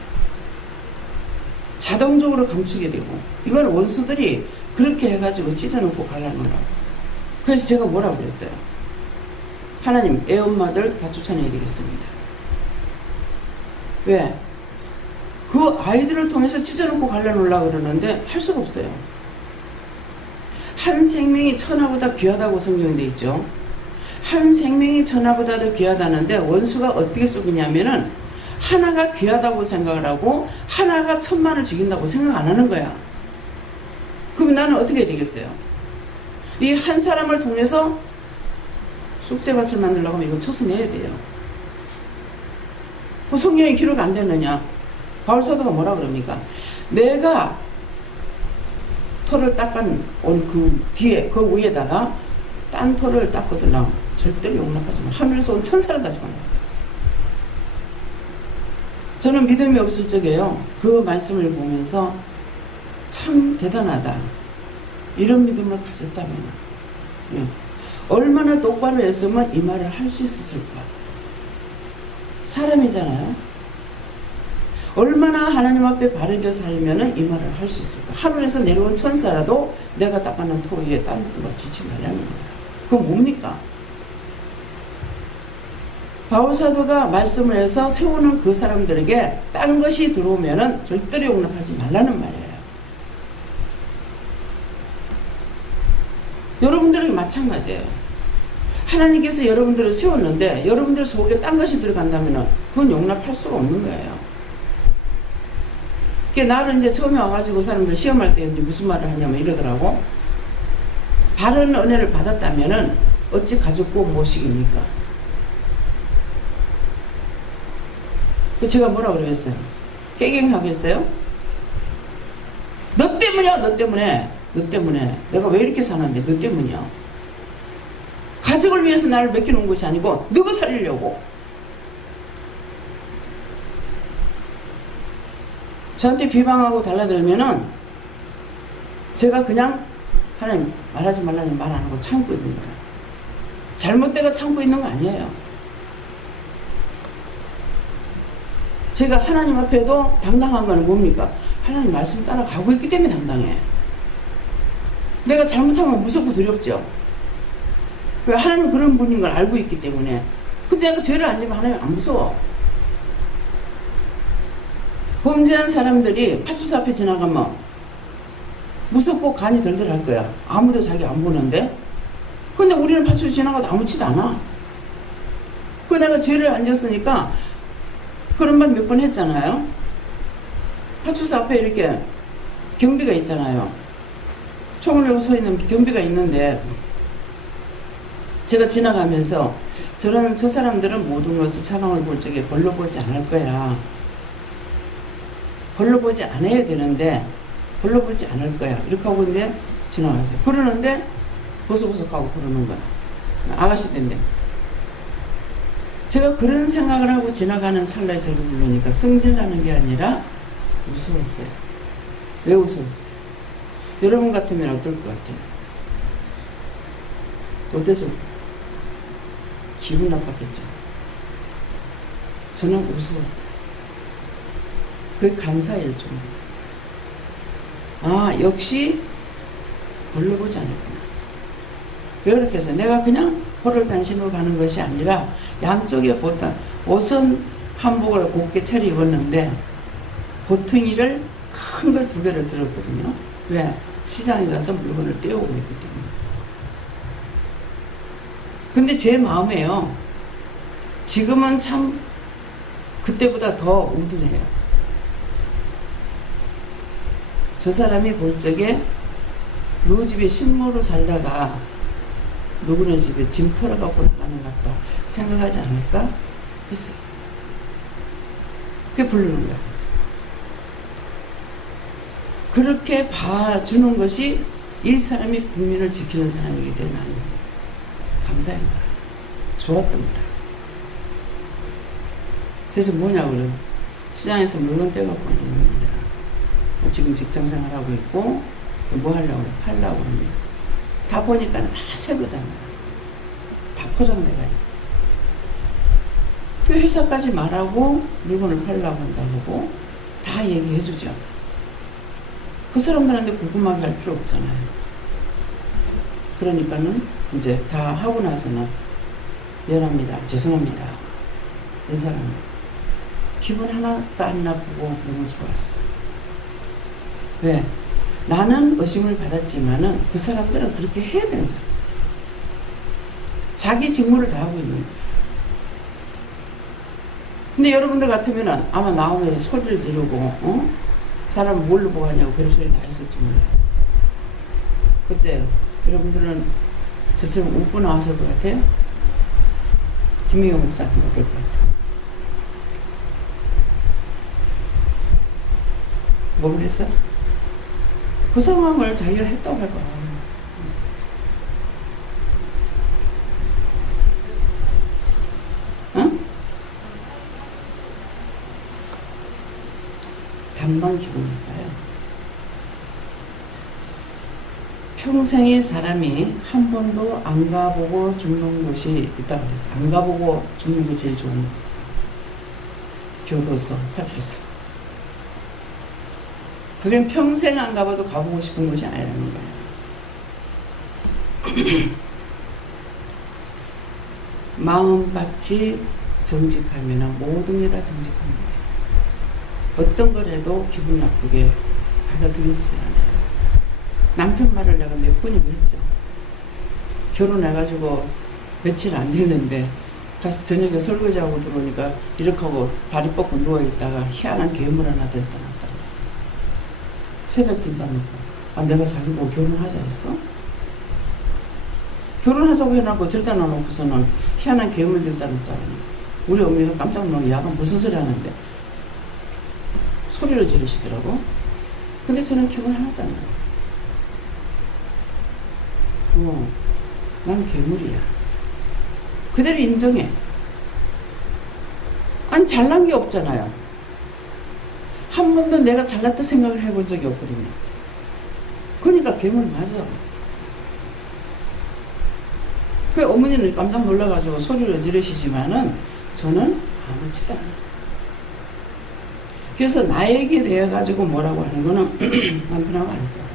자동적으로 감추게 되고, 이건 원수들이 그렇게 해가지고 찢어놓고 갈라놓으라고. 그래서 제가 뭐라고 그랬어요? 하나님, 애 엄마들 다 쫓아내야 되겠습니다. 왜? 그 아이들을 통해서 찢어놓고 갈라놓으려고 그러는데 할 수가 없어요. 한 생명이 천하보다 귀하다고 성경에 돼 있죠. 한 생명이 천하보다 더 귀하다는데 원수가 어떻게 속이냐면은 하나가 귀하다고 생각을 하고 하나가 천만을 죽인다고 생각 안 하는 거야. 그럼 나는 어떻게 해야 되겠어요? 이 한 사람을 통해서 쑥대밭을 만들려고 하면 이거 쳐서 내야 돼요. 그 성경에 기록 안 됐느냐? 바울사도가 뭐라 그럽니까? 내가 털을 닦은 그 뒤에 그 위에다가 딴 털을 닦거든. 절대로 용납하지 마. 하늘에서 온 천사를 다지 마. 저는 믿음이 없을 적에요. 그 말씀을 보면서 참 대단하다. 이런 믿음을 가졌다면 얼마나 똑바로 했으면 이 말을 할 수 있었을까. 사람이잖아요. 얼마나 하나님 앞에 바르게 살면 이 말을 할 수 있을까. 하늘에서 내려온 천사라도 내가 닦아놓은 토 위에 딴 거 지치 말라는 거야. 그건 뭡니까? 바울사도가 말씀을 해서 세우는 그 사람들에게 딴 것이 들어오면은 절대로 용납하지 말라는 말이에요. 여러분들에게 마찬가지예요. 하나님께서 여러분들을 세웠는데 여러분들 속에 딴 것이 들어간다면은 그건 용납할 수가 없는 거예요. 나를 이제 처음에 와가지고 사람들 시험할 때 이제 무슨 말을 하냐면 이러더라고. 바른 은혜를 받았다면은 어찌 가죽고 무엇이깁니까? 제가 뭐라고 그러겠어요? 깨갱하겠어요? 너 때문이야, 너 때문에. 너 때문에. 내가 왜 이렇게 사는데, 너 때문이야. 가족을 위해서 나를 맡겨놓은 것이 아니고, 너가 살리려고. 저한테 비방하고 달라들면은, 제가 그냥, 하나님, 말하지 말라니 말 안 하고 참고 있는 거예요. 잘못되가 참고 있는 거 아니에요. 제가 하나님 앞에도 당당한 건 뭡니까? 하나님 말씀 따라가고 있기 때문에 당당해. 내가 잘못하면 무섭고 두렵죠. 왜? 하나님 그런 분인 걸 알고 있기 때문에. 근데 내가 죄를 안 지면 하나님 안 무서워. 범죄한 사람들이 파출소 앞에 지나가면 무섭고 간이 덜덜할 거야. 아무도 자기 안 보는데. 근데 우리는 파출소 지나가도 아무렇지도 않아. 그 내가 죄를 안 졌으니까 그런 말 몇 번 했잖아요. 파출소 앞에 이렇게 경비가 있잖아요. 총을 메고 서 있는 경비가 있는데 제가 지나가면서 저 사람들은 모든 것을 차량을 볼 적에 벌로 보지 않을 거야. 벌로 보지 않아야 되는데 벌로 보지 않을 거야. 이렇게 하고 있는데 지나가세요. 그러는데 보석보석하고 그러는 거야. 아가씨인데. 제가 그런 생각을 하고 지나가는 찰나에 저를 부르니까 승질나는 게 아니라 무서웠어요. 왜 무서웠어요? 여러분 같으면 어떨 것 같아요? 어때서? 기분 나빴겠죠. 저는 무서웠어요. 그게 감사해요, 좀. 아, 역시 별로 보지 않았구나. 왜 그렇게 해서 내가 그냥 포를 단신으로 가는 것이 아니라 양쪽에 옷은 한복을 곱게 차려입었는데 보퉁이를 큰 걸 2개를 들었거든요. 왜? 시장에 가서 물건을 떼어오고 있기 때문에. 근데 제 마음에요. 지금은 참 그때보다 더 우둔해요. 저 사람이 볼 적에 누구 집에 식모로 살다가 누구네 집에 짐 털어갖고 나가는 것 같다 생각하지 않을까 했어. 그게 부르는 거야. 그렇게 봐주는 것이 이 사람이 국민을 지키는 사람이기 때문에 나는 감사한 거야. 좋았던 거야. 그래서 뭐냐 그래. 시장에서 물건 떼갖고 오는 겁니다. 지금 직장 생활하고 있고 뭐 하려고 그래. 팔려고 합니다. 다 보니까 다 새 거잖아. 다 포장돼가 있고. 그 회사까지 말하고 물건을 팔려고 한다고 다 얘기해주죠. 그 사람들한테 궁금하게 할 필요 없잖아요. 그러니까는 이제 다 하고 나서는 미안합니다. 죄송합니다. 이 사람은 기분 하나도 안 나쁘고 너무 좋았어. 왜? 나는 의심을 받았지만은 그 사람들은 그렇게 해야 되는 사람. 자기 직무를 다 하고 있는 거야. 근데 여러분들 같으면은 아마 나오면서 소리를 지르고, 사람 뭘로 보고 하냐고 그런 소리 다 했을지 몰라요. 어째요? 여러분들은 저처럼 웃고 나왔을 것 같아요? 김미경 목사님 어떨 것 같아요? 모르겠어? 그 상황을 자기가 했다고 해봐. 응? 단방 기분일까요? 평생에 사람이 한 번도 안 가보고 죽는 곳이 있다고 그랬어. 안 가보고 죽는 게 제일 좋은 거. 교도소, 파출소. 그건 평생 안 가봐도 가보고 싶은 곳이 아니라는 거예요. 마음밭이 정직하면 모든 게 다 정직합니다. 어떤 걸 해도 기분 나쁘게 받아들이지 않아요. 남편 말을 내가 몇 번이고 했죠. 결혼해가지고 며칠 안 됐는데 가서 저녁에 설거지하고 들어오니까 이렇게 하고 다리 뻗고 누워있다가 희한한 괴물 하나 들다 놨더라고. 새벽 뛴다 놓고 내가 자기 보고 결혼하자 했어? 결혼하자고 해놓고 들다 놔놓고서는 희한한 괴물 들다 놨다더니 우리 어머니가 깜짝 놀라고 야가 무슨 소리 하는데 소리를 지르시더라고. 근데 저는 기분 하나도 안 나요. 난 괴물이야. 그대로 인정해. 아니 잘난 게 없잖아요. 한 번도 내가 잘났다 생각을 해본 적이 없거든요. 그러니까 괴물 맞아. 그 어머니는 깜짝 놀라가지고 소리를 지르시지만은 저는 아무렇지도 않아. 그래서 나에게 대해 가지고 뭐라고 하는 거는 남편하고 안 싸워요.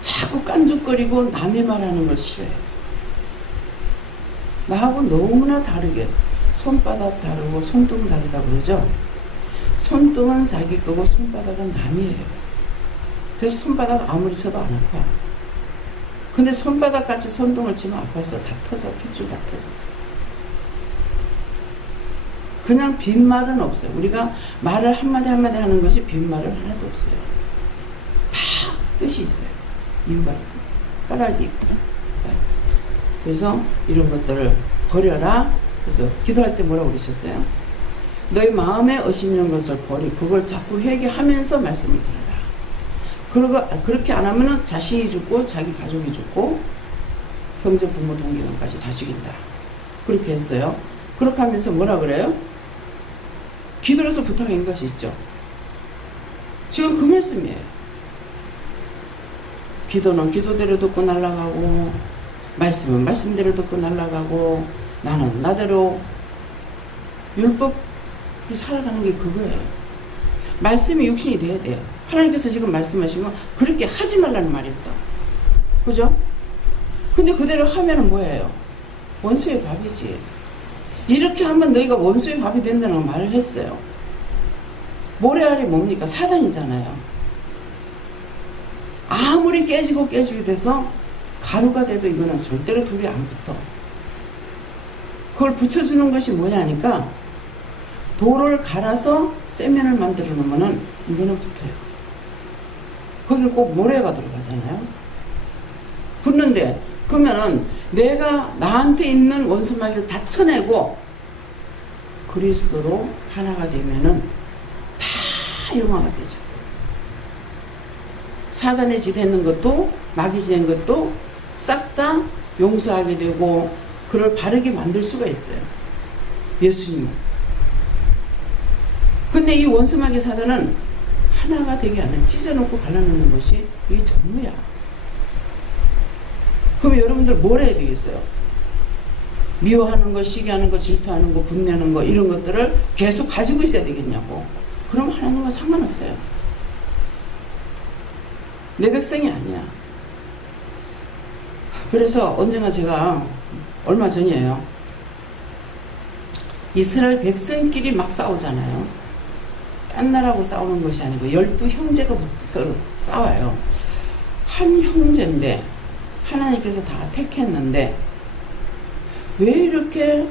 자꾸 깐죽거리고 남의 말하는 걸 싫어해요. 나하고 너무나 다르게 손바닥 다르고 손등 다르다고 그러죠. 손등은 자기 거고 손바닥은 남이에요. 그래서 손바닥 아무리 쳐도 안 아파. 근데 손바닥 같이 손등을 치면 아파서 다 터져. 핏줄 다 터져. 그냥 빈말은 없어요. 우리가 말을 한마디 한마디 하는 것이 빈말은 하나도 없어요. 다 뜻이 있어요. 이유가 있고 까닭이 있고. 그래서 이런 것들을 버려라. 그래서 기도할 때 뭐라고 그러셨어요? 너희 마음에 의심있는 것을 버리고 그걸 자꾸 회개하면서 말씀을 들어라. 그렇게 안 하면은 자식이 죽고 자기 가족이 죽고 형제 부모 동기간까지 다 죽인다. 그렇게 했어요. 그렇게 하면서 뭐라 그래요? 기도로서 부탁한 것이 있죠. 지금 그 말씀이에요. 기도는 기도대로 듣고 날아가고 말씀은 말씀대로 듣고 날아가고 나는 나대로 율법이 살아가는 게 그거예요. 말씀이 육신이 돼야 돼요. 하나님께서 지금 말씀하신 건 그렇게 하지 말라는 말이었다. 그죠? 근데 그대로 하면은 뭐예요? 원수의 밥이지. 이렇게 하면 너희가 원수의 밥이 된다는 말을 했어요. 모래알이 뭡니까? 사단이잖아요. 아무리 깨지고 돼서 가루가 돼도 이거는 절대로 둘이 안 붙어. 그걸 붙여주는 것이 뭐냐니까 돌을 갈아서 세면을 만들어 놓으면은 이거는 붙어요. 거기 꼭 모래가 들어가잖아요. 붙는데 그러면은 내가 나한테 있는 원수마귀를 다 쳐내고 그리스도로 하나가 되면은 다 영화가 되죠. 사단의 짓 했는 것도 마귀 짓 한 것도 싹 다 용서하게 되고 그를 바르게 만들 수가 있어요. 예수님은. 근데 이 원수마귀 사단은 하나가 되게 안 해. 찢어놓고 갈라놓는 것이 이게 전부야. 그럼 여러분들 뭘 해야 되겠어요? 미워하는 거, 시기하는 거, 질투하는 거, 분내는 거 이런 것들을 계속 가지고 있어야 되겠냐고. 그럼 하나님과 상관없어요. 내 백성이 아니야. 그래서 언젠가 제가 얼마 전이에요. 이스라엘 백성끼리 막 싸우잖아요. 딴 나라하고 싸우는 것이 아니고 12형제가 서로 싸워요. 한 형제인데 하나님께서 다 택했는데 왜 이렇게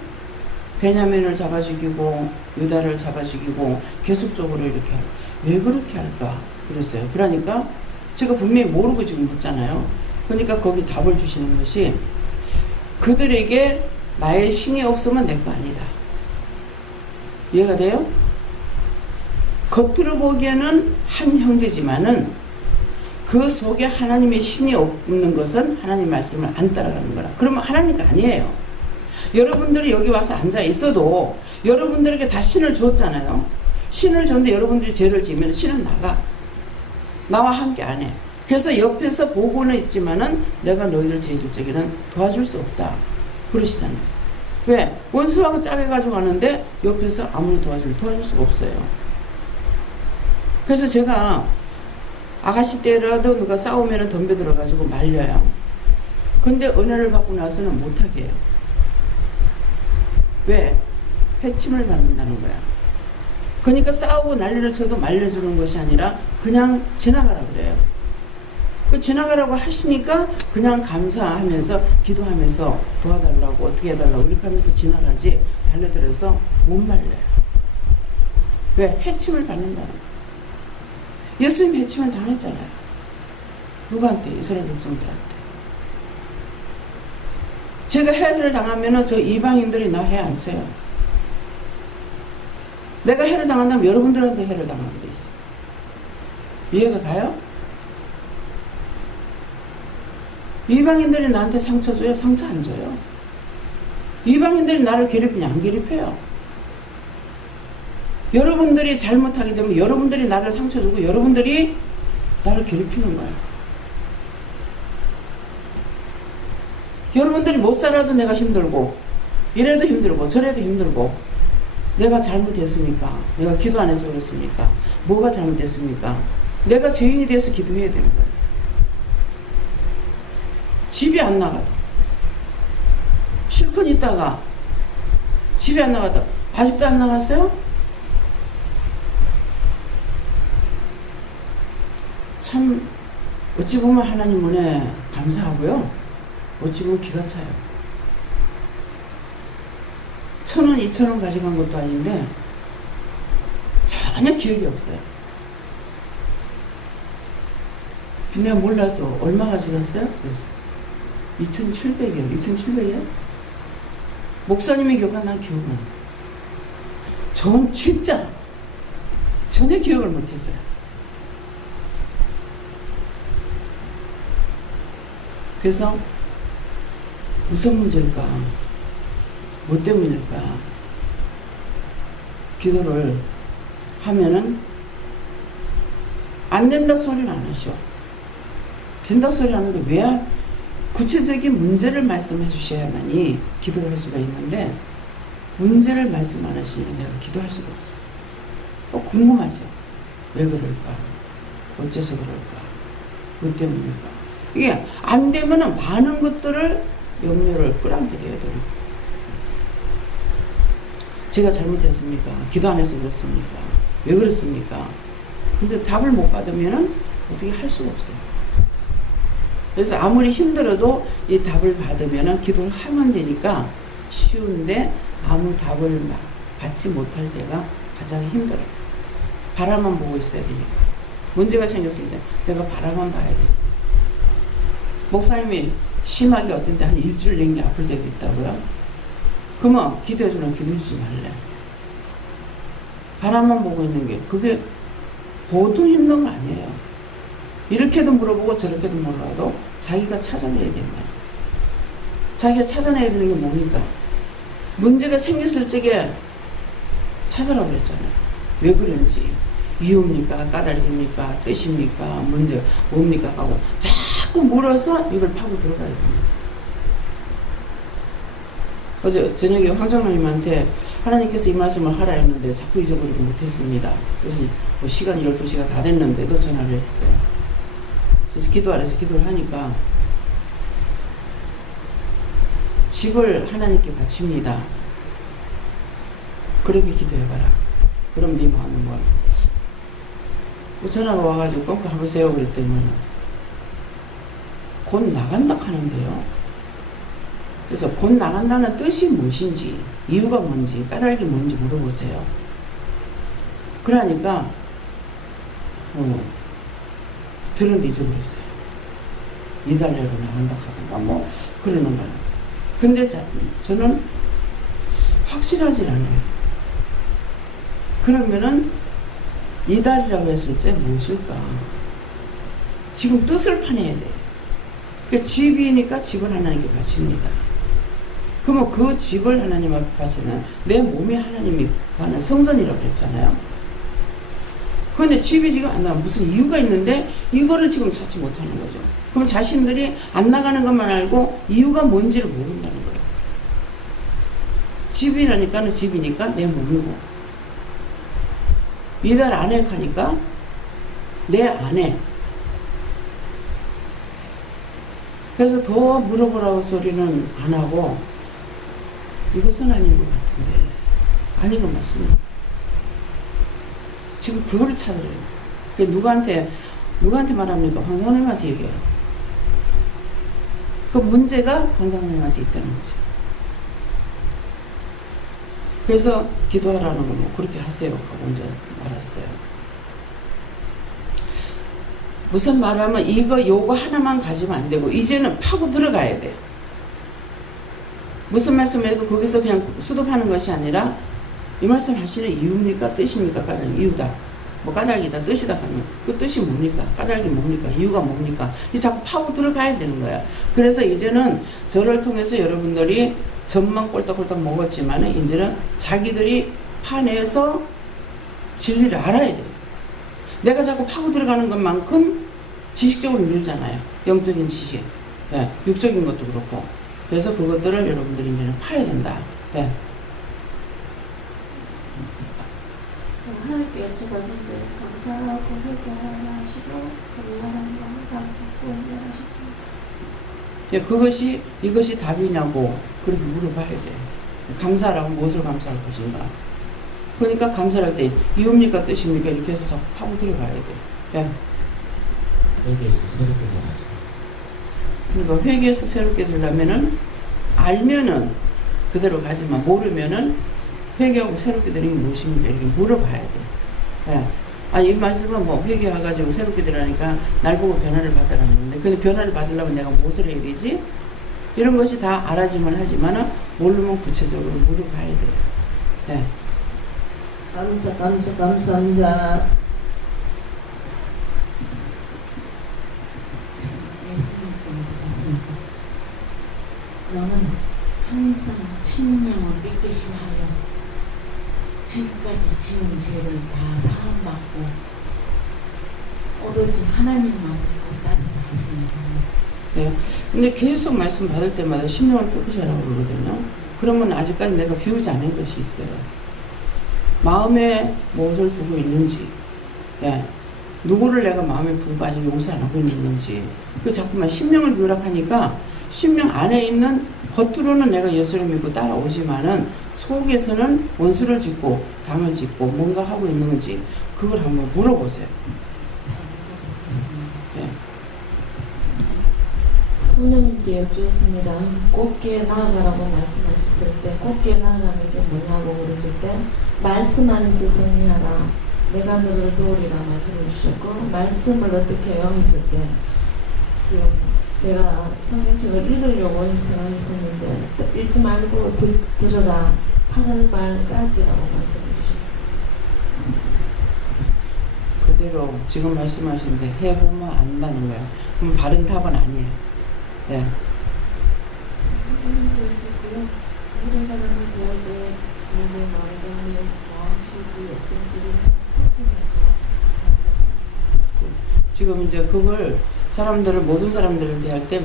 베냐민을 잡아 죽이고 유다를 잡아 죽이고 계속적으로 이렇게 왜 그렇게 할까 그랬어요. 그러니까 제가 분명히 모르고 지금 묻잖아요. 그러니까 거기 답을 주시는 것이 그들에게 나의 신이 없으면 내 거 아니다. 이해가 돼요? 겉으로 보기에는 한 형제지만은 그 속에 하나님의 신이 없는 것은 하나님 말씀을 안 따라가는 거라. 그러면 하나님 거 아니에요. 여러분들이 여기 와서 앉아 있어도 여러분들에게 다 신을 줬잖아요. 신을 줬는데 여러분들이 죄를 지으면 신은 나가. 나와 함께 안 해. 그래서 옆에서 보고는 있지만은 내가 너희들 죄 질 적에는 도와줄 수 없다. 그러시잖아요. 왜? 원수하고 짜게 가지고 가는데 옆에서 아무리 도와줄 수가 없어요. 그래서 제가 아가씨 때라도 누가 싸우면 덤벼들어가지고 말려요. 근데 은혜를 받고 나서는 못하게 해요. 왜? 회침을 받는다는 거야. 그러니까 싸우고 난리를 쳐도 말려주는 것이 아니라 그냥 지나가라 그래요. 그 지나가라고 하시니까 그냥 감사하면서 기도하면서 도와달라고 어떻게 해달라고 이렇게 하면서 지나가지 달려들어서 못 말려요. 왜? 해침을 받는다는 거야. 예수님 해침을 당했잖아요. 누구한테? 이스라엘 백성들한테. 제가 해를 당하면은 저 이방인들이 나 해 안 쳐요. 내가 해를 당한다면 여러분들한테 해를 당하는 게 있어. 이해가 가요? 이방인들이 나한테 상처 줘요? 상처 안 줘요. 이방인들이 나를 괴롭히냐? 안 괴롭혀요. 여러분들이 잘못하게 되면 여러분들이 나를 상처 주고 여러분들이 나를 괴롭히는 거야. 여러분들이 못 살아도 내가 힘들고 이래도 힘들고 저래도 힘들고 내가 잘못했습니까? 내가 기도 안 해서 그렇습니까? 뭐가 잘못됐습니까? 내가 죄인이 돼서 기도해야 되는 거예요. 집이 안 나가도 실컷 있다가 집이 안 나가도 아직도 안 나갔어요? 참 어찌 보면 하나님 은혜 감사하고요. 어찌 보면 기가 차요. 1,000원, 2,000원 가져간 것도 아닌데 전혀 기억이 없어요. 내가 몰라서 얼마 가져갔어요? 그래서 2,700이요. 2,700이요? 목사님이 기억한 난 기억은 전 진짜 전혀 기억을 못했어요. 그래서 무슨 문제일까? 뭐 때문일까? 기도를 하면은 안 된다 소리는 안 하셔. 된다 소리 하는데 왜 구체적인 문제를 말씀해 주셔야만이 기도를 할 수가 있는데 문제를 말씀 안 하시면 내가 기도할 수가 없어. 궁금하죠? 왜 그럴까? 어째서 그럴까? 뭐 때문일까? 이게 안 되면은 많은 것들을 염려를 끌어안게 돼요. 제가 잘못했습니까? 기도 안 해서 그렇습니까? 왜 그렇습니까? 근데 답을 못 받으면은 어떻게 할 수가 없어요. 그래서 아무리 힘들어도 이 답을 받으면은 기도를 하면 되니까 쉬운데 아무 답을 받지 못할 때가 가장 힘들어요. 바라만 보고 있어야 되니까. 문제가 생겼을 때 내가 바라만 봐야 돼요. 목사님이 심하게 어떤 때 한 일주일 내내 아플 때도 있다고요? 그러면 기도해주면 기도해주지 말래. 바라만 보고 있는 게 그게 보통 힘든 거 아니에요. 이렇게도 물어보고 저렇게도 몰라도 자기가 찾아내야 된다. 자기가 찾아내야 되는 게 뭡니까? 문제가 생겼을 적에 찾으라고 그랬잖아요. 왜 그런지. 이유입니까? 까닭입니까? 뜻입니까? 문제 뭡니까? 하고 자꾸 물어서 이걸 파고 들어가야 됩니다. 어제 저녁에 황장로님한테 하나님께서 이 말씀을 하라 했는데 자꾸 잊어버리고 못했습니다. 그래서 뭐 시간이 12시가 다 됐는데도 전화를 했어요. 그래서 기도하래서 기도를 하니까 집을 하나님께 바칩니다. 그렇게 기도해봐라. 그럼 네 마음은 뭘? 뭐 전화가 와가지고 꼭 가보세요 그랬더니 곧 나간다 하는데요. 그래서 곧 나간다는 뜻이 무엇인지, 이유가 뭔지, 까닭이 뭔지 물어보세요. 그러니까 들은데 잊어버렸어요. 이달 내로 나간다 하던가 뭐 그러는 거예요. 근데 저는 확실하진 않아요. 그러면은 이달이라고 했을 때 무엇일까? 지금 뜻을 파내야 돼요. 그러니까 집이니까 집을 하나님께 바칩니다. 그러면 그 집을 하나님 앞에 바치는 내 몸이 하나님이 하는 성전이라고 했잖아요. 그런데 집이 지금 안 나가 무슨 이유가 있는데 이거를 지금 찾지 못하는 거죠. 그럼 자신들이 안 나가는 것만 알고 이유가 뭔지를 모른다는 거예요. 집이라니까는 집이니까 내 몸이고 이달 안에 가니까 내 안에. 그래서 더 물어보라고 소리는 안 하고 이것은 아닌 것 같은데 아닌 것 맞습니다. 지금 그거를 찾으래요. 그 누구한테 말합니까? 황장로님한테 얘기해요. 그 문제가 황장로님한테 있다는 거죠. 그래서 기도하라는 거 뭐 그렇게 하세요 하고 이제 말았어요. 무슨 말하면 요거 하나만 가지면 안 되고 이제는 파고 들어가야 돼. 무슨 말씀을 해도 거기서 그냥 수습하는 것이 아니라 이 말씀 하시는 이유입니까? 뜻입니까? 까닭 이유다. 뭐 까닭이다. 뜻이다 하면 그 뜻이 뭡니까? 까닭이 뭡니까? 이유가 뭡니까? 이 자꾸 파고 들어가야 되는 거야. 그래서 이제는 저를 통해서 여러분들이 젖만 꼴딱꼴딱 먹었지만 이제는 자기들이 파내서 진리를 알아야 돼요. 내가 자꾸 파고 들어가는 것만큼 지식적으로 늘잖아요. 영적인 지식. 예, 육적인 것도 그렇고. 그래서 그것들을 여러분들이 이제는 파야 된다. 예. 하나님께 여쭤봤는데 감사하고 회개하라 하시고 감사하는 거 항상 듣고 인정하셨습니다. 예, 이것이 답이냐고 그렇게 물어봐야 돼요. 감사라고 무엇을 감사할 것인가. 그러니까 감사할 때 이유입니까 뜻입니까 이렇게 해서 자꾸 파고 들어가야 돼요. 예. 회개해서 새롭게 되어가지고. 그러니까 회개해서 새롭게 되려면은 알면은 그대로 가지만 모르면은 회개하고 새롭게 되는 게 무엇입니까 이렇게 물어봐야 돼요. 예. 이 말씀은 뭐 회개해가지고 새롭게 되라니까 날 보고 변화를 받으라는 건데 근데 변화를 받으려면 내가 무엇을 해야 되지? 이런 것이 다 알아지만 하지만은 모르면 구체적으로 물어봐야 돼요. 예. 감사합니다. 그러면 항상 신명을 깨끗이 하여 지금까지 지은 죄를 다 사함받고 오로지 하나님만 따르다 하시는 거예요. 네. 근데 계속 말씀 받을 때마다 신명을 깨끗이 하라고 그러거든요. 그러면 아직까지 내가 비우지 않은 것이 있어요. 마음에 무엇을 두고 있는지, 예. 누구를 내가 마음에 품고 용서 안 하고 있는지, 그 자꾸만 신명을 비우라 하니까 신명 안에 있는 겉으로는 내가 예수를 믿고 따라오지만은 속에서는 원수를 짓고 당을 짓고 뭔가 하고 있는 건지 그걸 한번 물어보세요. 예. 성령님께 여쭈었습니다. 곱게 나아가라고 말씀하셨을 때 곱게 나아가는 게 뭐냐고 그랬을 때 말씀 안에서 승리하라. 내가 너를 도우리라 말씀해 주셨고 말씀을 어떻게 해요 했을 때 지금 제가 성경책을 읽으려고 생각했었는데 읽지 말고 들으라 8월 말까지라고 말씀해 주셨어요. 그대로 지금 말씀하신 데 해보면 안다는 거예요. 그럼 바른 답은 아니에요. 네. 선생님도 있었고요. 모든 사람을 대할 때 내 마음과 내 마음속이 어떤지를 살피면서 지금 이제 그걸 모든 사람들을 대할 때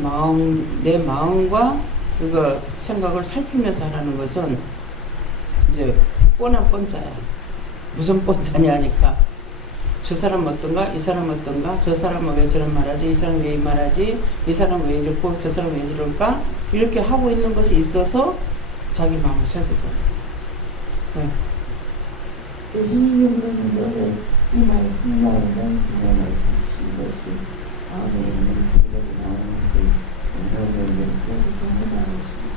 내 마음과 그 생각을 살피면서 하라는 것은 이제 뻔한 뻔짜야. 무슨 뻔짜냐 하니까 저 사람 어떤가? 이 사람 어떤가? 저 사람은 왜 저런 말하지? 이 사람 왜 이 말하지? 이 사람 왜 이렇고 저 사람 왜 저럴까? 이렇게 하고 있는 것이 있어서 자기 마음을 살피고. 네. 예수님이 물었는데 이 말씀 가운데 그냥 말씀 주신 것이 마음에 있는지 이것이 나오는지 여러분에게 느껴지지 않는다고 했습니다.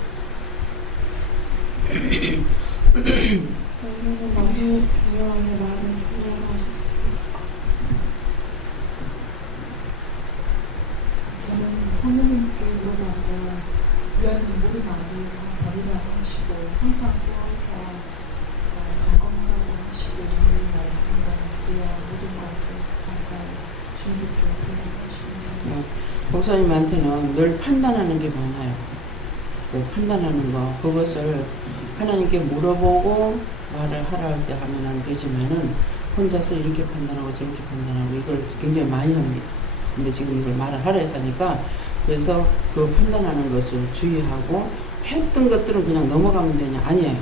오늘은 너무 중요하게 말을 중요하셨습니다. 저는 사모님께 물어봤고 위하는 모든 마음을 다 버리라고 하시고 항상 깨어서 점검하라고 하시고 오늘 말씀과 기도와 모든 것을 잠깐 주님께 드리고 하십니다. 목사님한테는 늘 판단하는 게 많아요. 그 판단하는 거 그것을 하나님께 물어보고 말을 하라 할 때 하면 안 되지만은 혼자서 이렇게 판단하고 저렇게 판단하고 이걸 굉장히 많이 합니다. 근데 지금 이걸 말을 하라 해서 하니까 그래서 그 판단하는 것을 주의하고 했던 것들은 그냥 넘어가면 되냐? 아니에요.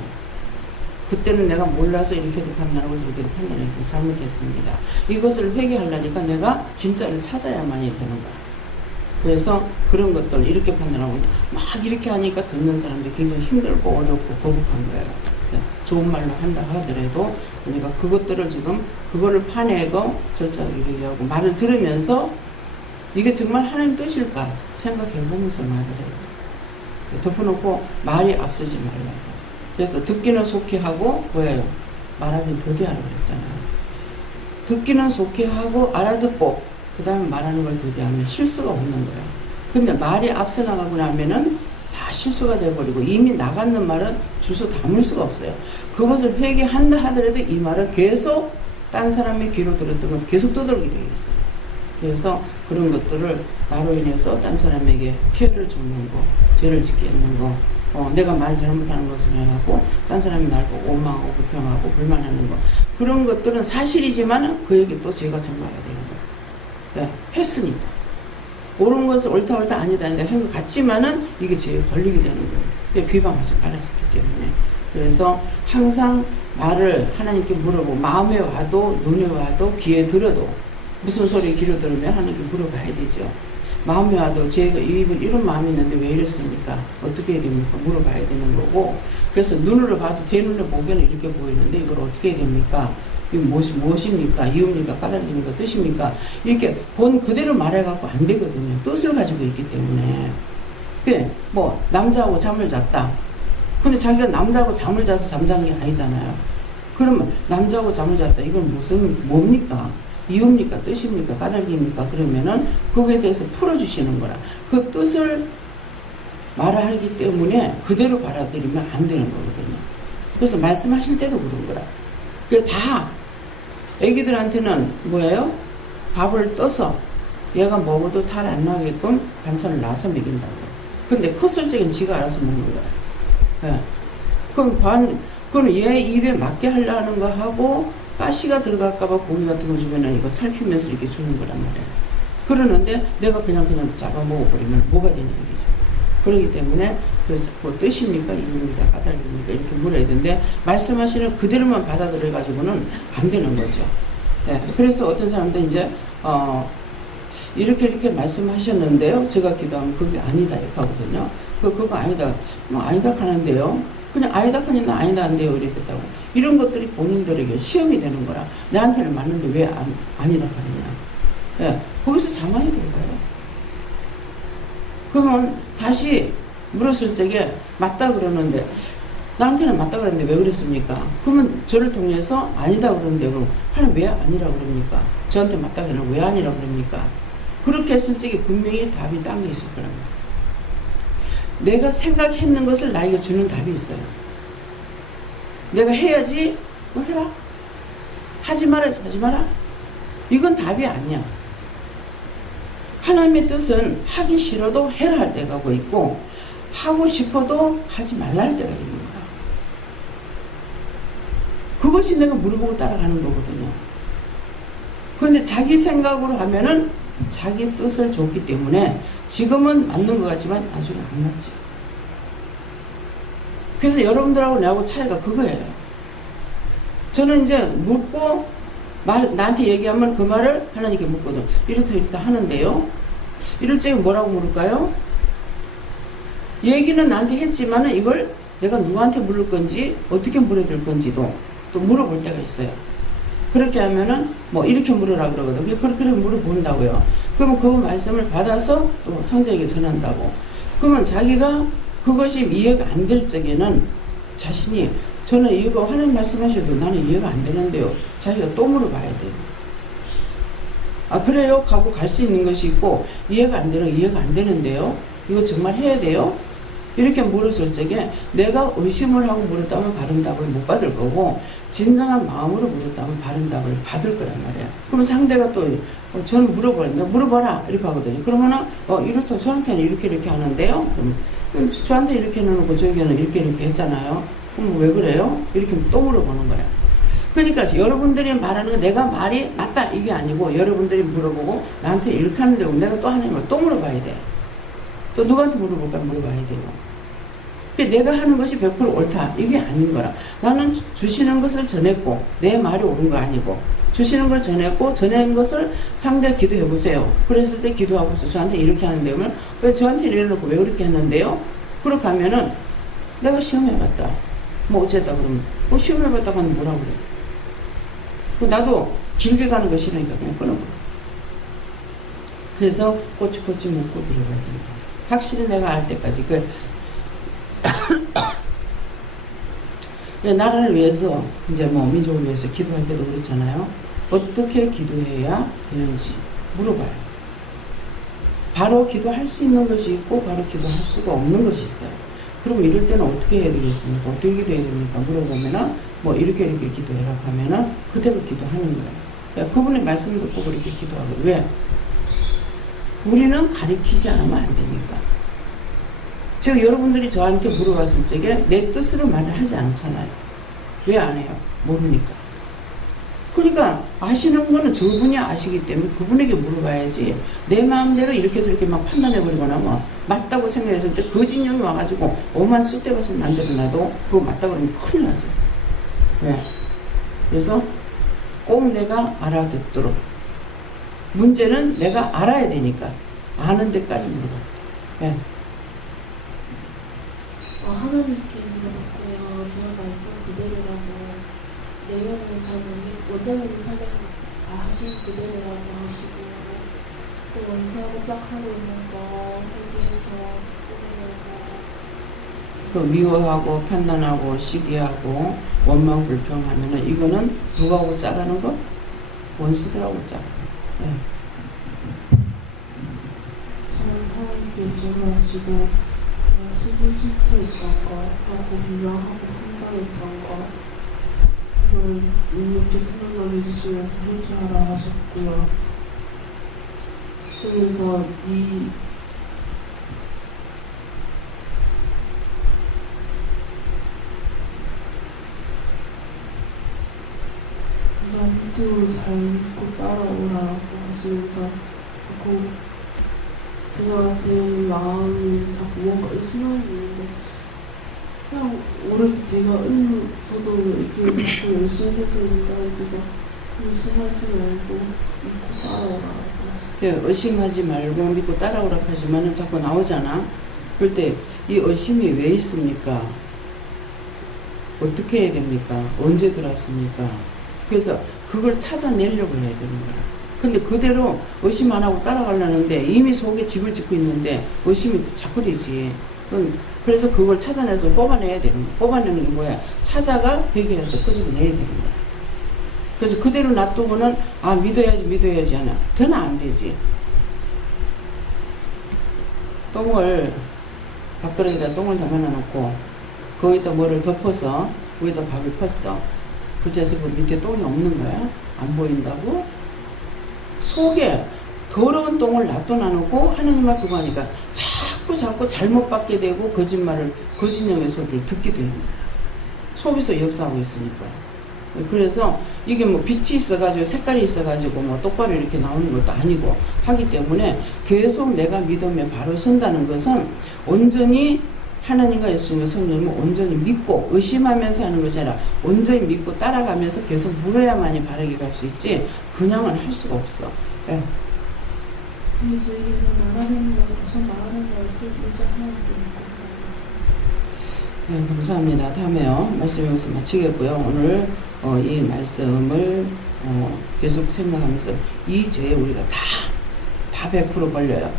그때는 내가 몰라서 이렇게도 판단하고 저렇게도 판단해서 잘못했습니다. 이것을 회개하려니까 내가 진짜를 찾아야만이 되는 거야. 그래서 그런 것들 이렇게 판단하고 막 이렇게 하니까 듣는 사람들이 굉장히 힘들고 어렵고 거북한 거예요. 네. 좋은 말로 한다 하더라도 우리가 그것들을 지금 그거를 파내고 절차하게 얘기하고 말을 들으면서 이게 정말 하나님 뜻일까 생각해 보면서 말을 해요. 덮어놓고 말이 앞서지 말라고. 그래서 듣기는 속히 하고 뭐예요? 말하긴 더디하라고 그랬잖아요. 듣기는 속히 하고 알아듣고 그 다음에 말하는 걸 더디하면 실수가 없는 거예요. 근데 말이 앞서 나가고 나면은 다 실수가 돼버리고 이미 나갔는 말은 주워 담을 수가 없어요. 그것을 회개한다 하더라도 이 말은 계속 딴 사람의 귀로 들었던 건 계속 떠돌게 되겠어요. 그래서 그런 것들을 나로 인해서 딴 사람에게 피해를 주는 거, 죄를 짓게 하는 거, 내가 말 잘못하는 것을 해하고 딴 사람이 날 보고 원망하고 불평하고 불만하는 거 그런 것들은 사실이지만 그에게 또 죄가 전가가 되는 거예요. 네, 했으니까 옳은 것을 옳다 아니다 한 것 같지만은 이게 죄에 걸리게 되는 거예요. 비방하지 말았기 때문에. 그래서 항상 말을 하나님께 물어보고 마음에 와도 눈에 와도 귀에 들어도 무슨 소리 귀로 들으면 하나님께 물어봐야 되죠. 마음에 와도 제가 이런 마음이 있는데 왜 이랬습니까? 어떻게 해야 됩니까? 물어봐야 되는 거고 그래서 눈으로 봐도 제 눈에 보기에는 이렇게 보이는데 이걸 어떻게 해야 됩니까? 이거 무엇입니까? 이유입니까? 까닭입니까? 뜻입니까? 이렇게 본 그대로 말해갖고 안 되거든요. 뜻을 가지고 있기 때문에. 뭐 남자하고 잠을 잤다. 근데 자기가 남자하고 잠을 자서 잠잔 게 아니잖아요. 그러면 남자하고 잠을 잤다. 이건 뭡니까? 이유입니까? 뜻입니까? 까닭입니까? 그러면은 거기에 대해서 풀어주시는 거라. 그 뜻을 말하기 때문에 그대로 받아들이면 안 되는 거거든요. 그래서 말씀하실 때도 그런 거라. 그게 다 애기들한테는 뭐예요? 밥을 떠서 얘가 먹어도 탈 안 나게끔 반찬을 놔서 먹인다고요. 근데 컸을 적엔 지가 알아서 먹는 거야. 네. 그럼 얘 입에 맞게 하려는 거 하고 가시가 들어갈까봐 고기 같은 거 주면은 이거 살피면서 이렇게 주는 거란 말이에요. 그러는데 내가 그냥 잡아 먹어버리면 뭐가 되는 얘기죠. 그렇기 때문에 그래서 그 뜻입니까? 이유입니까? 까닭입니까? 이렇게 물어야 되는데 말씀하시는 그대로만 받아들여가지고는 안 되는 거죠. 네. 그래서 어떤 사람들 이제 이렇게 말씀하셨는데요. 제가 기도하면 그게 아니다 이렇게 하거든요. 그거 아니다. 뭐 아니다 하는데요. 그냥 아니다 하니까 아니다 한대요. 이랬다고. 이런 것들이 본인들에게 시험이 되는 거라. 나한테는 맞는데 왜 아니다 하느냐. 네. 거기서 잡아야 되는 거예요. 그러면 다시 물었을 적에 맞다 그러는데 나한테는 맞다 그랬는데 왜 그랬습니까? 그러면 저를 통해서 아니다 그러는데 그럼 하나님 왜 아니라 그럽니까? 저한테 맞다 그러는데 왜 아니라 그럽니까? 그렇게 했을 적에 분명히 답이 딴 게 있을 거란 말이에요. 내가 생각했는 것을 나에게 주는 답이 있어요. 내가 해야지 뭐 해라. 하지 말아야지 하지 마라. 이건 답이 아니야. 하나님의 뜻은 하기 싫어도 해야 할 때가 있고 하고 싶어도 하지 말라 할 때가 있는 거야. 그것이 내가 물어보고 따라가는 거거든요. 그런데 자기 생각으로 하면은 자기 뜻을 줬기 때문에 지금은 맞는 것 같지만 나중에 안 맞지. 그래서 여러분들하고 나하고 차이가 그거예요. 저는 이제 묻고 나한테 얘기하면 그 말을 하나님께 묻거든. 이렇다 하는데요. 이럴 적에 뭐라고 물을까요? 얘기는 나한테 했지만 이걸 내가 누구한테 물을 건지 어떻게 물어야 될 건지도 또 물어볼 때가 있어요. 그렇게 하면은 뭐 이렇게 물으라 그러거든. 그렇게 물어본다고요. 그러면 그 말씀을 받아서 또 상대에게 전한다고. 그러면 자기가 그것이 이해가 안 될 적에는 자신이 저는 이거 하나님 말씀하셔도 나는 이해가 안 되는데요. 자기가 또 물어봐야 돼요. 아 그래요? 하고 갈 수 있는 것이 있고 이해가 안 되는데요. 이거 정말 해야 돼요? 이렇게 물었을 적에 내가 의심을 하고 물었다면 바른 답을 못 받을 거고 진정한 마음으로 물었다면 바른 답을 받을 거란 말이야. 그럼 상대가 또 저는 물어봐라 이렇게 하거든요. 그러면은 이렇게 저한테는 이렇게 하는데요. 그럼 저한테 이렇게 해놓고 저에게는 이렇게 했잖아요. 그럼 왜 그래요? 이렇게 또 물어보는 거야. 그러니까 여러분들이 말하는 거 내가 말이 맞다 이게 아니고 여러분들이 물어보고 나한테 이렇게 하는데 내가 또 하나님을 또 물어봐야 돼. 또 누구한테 물어봐야 돼요. 내가 하는 것이 100% 옳다 이게 아닌 거라. 나는 주시는 것을 전했고 내 말이 옳은 거 아니고 주시는 걸 전했고 전한 것을 상대 기도해 보세요. 그랬을 때 기도하고서 저한테 이렇게 하는데요. 왜 저한테 이래놓고 왜 그렇게 했는데요? 그렇게 하면은 내가 시험해봤다. 뭐 어쨌다 그러면 시험해봤다고 하면 뭐라고 그래. 나도 길게 가는 거 싫으니까 그냥 끊어버려. 그래서 꼬치꼬치 묻고 들어가야 됩니다. 확실히 내가 알 때까지 나라를 위해서 이제 뭐 민족을 위해서 기도할 때도 그렇잖아요. 어떻게 기도해야 되는지 물어봐요. 바로 기도할 수 있는 것이 있고 바로 기도할 수가 없는 것이 있어요. 그럼 이럴 때는 어떻게 해야 되겠습니까? 어떻게 기도해야 됩니까? 물어보면은 뭐 이렇게 기도해라 하면은 그대로 기도하는 거예요. 그분의 말씀 듣고 그렇게 기도하고. 왜? 우리는 가리키지 않으면 안 되니까. 즉 여러분들이 저한테 물어봤을 적에 내 뜻으로 말을 하지 않잖아요. 왜 안 해요? 모르니까. 그러니까 아시는 거는 저분이 아시기 때문에 그분에게 물어봐야지 내 마음대로 이렇게 저렇게 막 판단해버리거나 뭐 맞다고 생각했을 때 그 진영이 와가지고 오만 쑥대밭을 만들어놔도 그거 맞다고 그러면 큰일 나죠. 왜? 그래서 꼭 내가 알아듣도록. 문제는 내가 알아야 되니까 아는 데까지 물어봐야 돼. 왜? 하나님께 물어봤고요. 제가 말씀 그대로라고 내용은 저는 원장님이 설명 하신 그대로라고 하시고 또 원수하고 짝하고 있는 거 회개해서 꾸며내고 미워하고 판단하고 시기하고 원망 불평하면은 이거는 누구하고 짜가는 거? 원수들하고 짜가는 거. 네. 저는 하나님께 요청하시고 시기 싫게 있던 거 하고 미워하고 판단했던 거 이걸 이렇게 생각나게 해주시면서 회개하라 하셨고요. 그래서 네가 믿음으로 잘 믿고 따라오라고 하시면서 자꾸 제가 제 마음이 자꾸 뭔가 의심하고 있는데 그냥 오롯이 제가 저도 이렇게 자꾸 열심히 해주는다 그래서 의심하지 말고 믿고 따라오라고 하셨어요. 의심하지 말고 믿고 따라오라고 하지만은 자꾸 나오잖아. 그럴 때 이 의심이 왜 있습니까? 어떻게 해야 됩니까? 언제 들어왔습니까? 그래서 그걸 찾아내려고 해야 되는 거야. 근데 그대로 의심 안 하고 따라가려는데 이미 속에 집을 짓고 있는데 의심이 자꾸 되지. 그래서 그걸 찾아내서 뽑아내야 되는 거야. 뽑아내는 게 뭐야? 찾아가 회개해서 끄집어내야 되는 거야. 그래서 그대로 놔두고는 믿어야지 하나. 되나 안 되지. 똥을 밥그릇에다 똥을 담아놓고 거기다 뭐를 덮어서 위에다 밥을 폈어. 그래서 그 밑에 똥이 없는 거야. 안 보인다고? 속에 더러운 똥을 놔둬놔놓고 하나님 앞에 가니까 자꾸 잘못 받게 되고 거짓령의 소리를 듣게 되는 거예요. 속에서 역사하고 있으니까. 그래서 이게 뭐 빛이 있어가지고 색깔이 있어가지고 뭐 똑바로 이렇게 나오는 것도 아니고 하기 때문에 계속 내가 믿음에 바로 선다는 것은 온전히 하나님과 예수님과 성령님을 온전히 믿고 의심하면서 하는 것이 아니라 온전히 믿고 따라가면서 계속 물어야만이 바르게 갈 수 있지 그냥은 할 수가 없어. 예. 저희는 나가는 거 우선 나가는 것을 유지하는 네, 감사합니다. 다음에요. 말씀 여기서 마치겠고요. 오늘 이 말씀을 계속 생각하면서 이 죄에 우리가 다 100% 걸려요.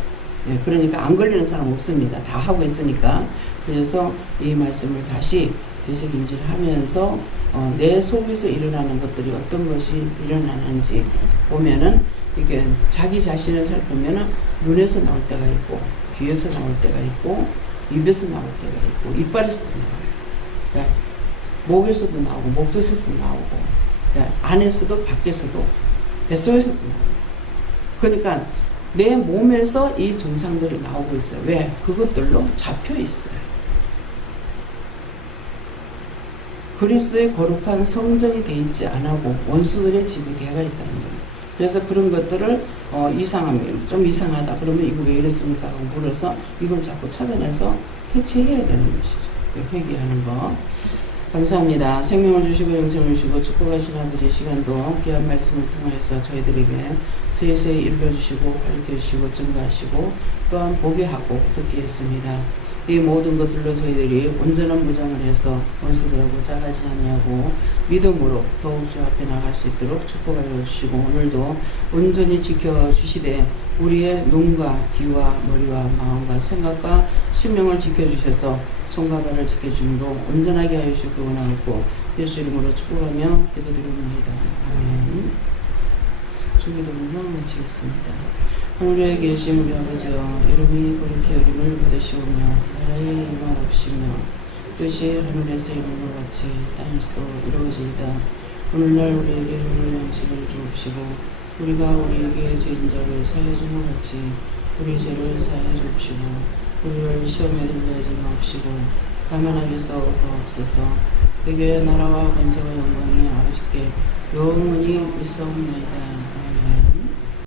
예, 그러니까 안 걸리는 사람 없습니다. 다 하고 있으니까. 그래서 이 말씀을 다시 되새김질 하면서 내 속에서 일어나는 것들이 어떤 것이 일어나는지 보면은 이렇게 자기 자신을 살펴면은 눈에서 나올 때가 있고 귀에서 나올 때가 있고 입에서 나올 때가 있고 이빨에서도 나와요. 예. 목에서도 나오고 목젖에서도 나오고 예. 안에서도 밖에서도 뱃속에서도 나와요. 그러니까 내 몸에서 이 증상들이 나오고 있어요. 왜? 그것들로 잡혀 있어요. 그리스도의 거룩한 성전이 돼 있지 않고 원수들의 집에 개가 있다는 거예요. 그래서 그런 것들을 이상하면 좀 이상하다 그러면 이거 왜 이랬습니까 하고 물어서 이걸 자꾸 찾아내서 퇴치해야 되는 것이죠. 회개하는 거. 감사합니다. 생명을 주시고 영생을 주시고 축복하신 아버지 시간도 귀한 말씀을 통해서 저희들에게 세세히 일러주시고 가르쳐주시고 증거하시고 또한 보게 하고 듣게 했습니다. 이 모든 것들로 저희들이 온전한 무장을 해서 원수들하고 짜가지 않냐고 믿음으로 더욱 주 앞에 나갈 수 있도록 축복하여 주시고 오늘도 온전히 지켜주시되 우리의 눈과 귀와 머리와 마음과 생각과 심령을 지켜주셔서 손과 발을 지켜주므로 온전하게 하여 주시기 원하옵고 예수 이름으로 축복하며 기도드립니다. 아멘. 주기도문으로 마치겠습니다. 하늘에 계신 우리 아버지여 이름이 거룩히 여김을 받으시오며 나라의 임하옵시며 뜻이 하늘에서 이룬 것 같이 땅에서도 이루어지이다. 오늘날 우리에게 오늘 양식을 주옵시고 우리가 우리에게 죄진 자를 사하여 준 것 같이 우리 죄를 사하여 주옵시고 우리를 시험에 들게 하지 마옵시고 다만 악에서 구하옵소서. 그게 나라와 권세와 영광이 아버지께 영원히 있사옵나이다. 아멘.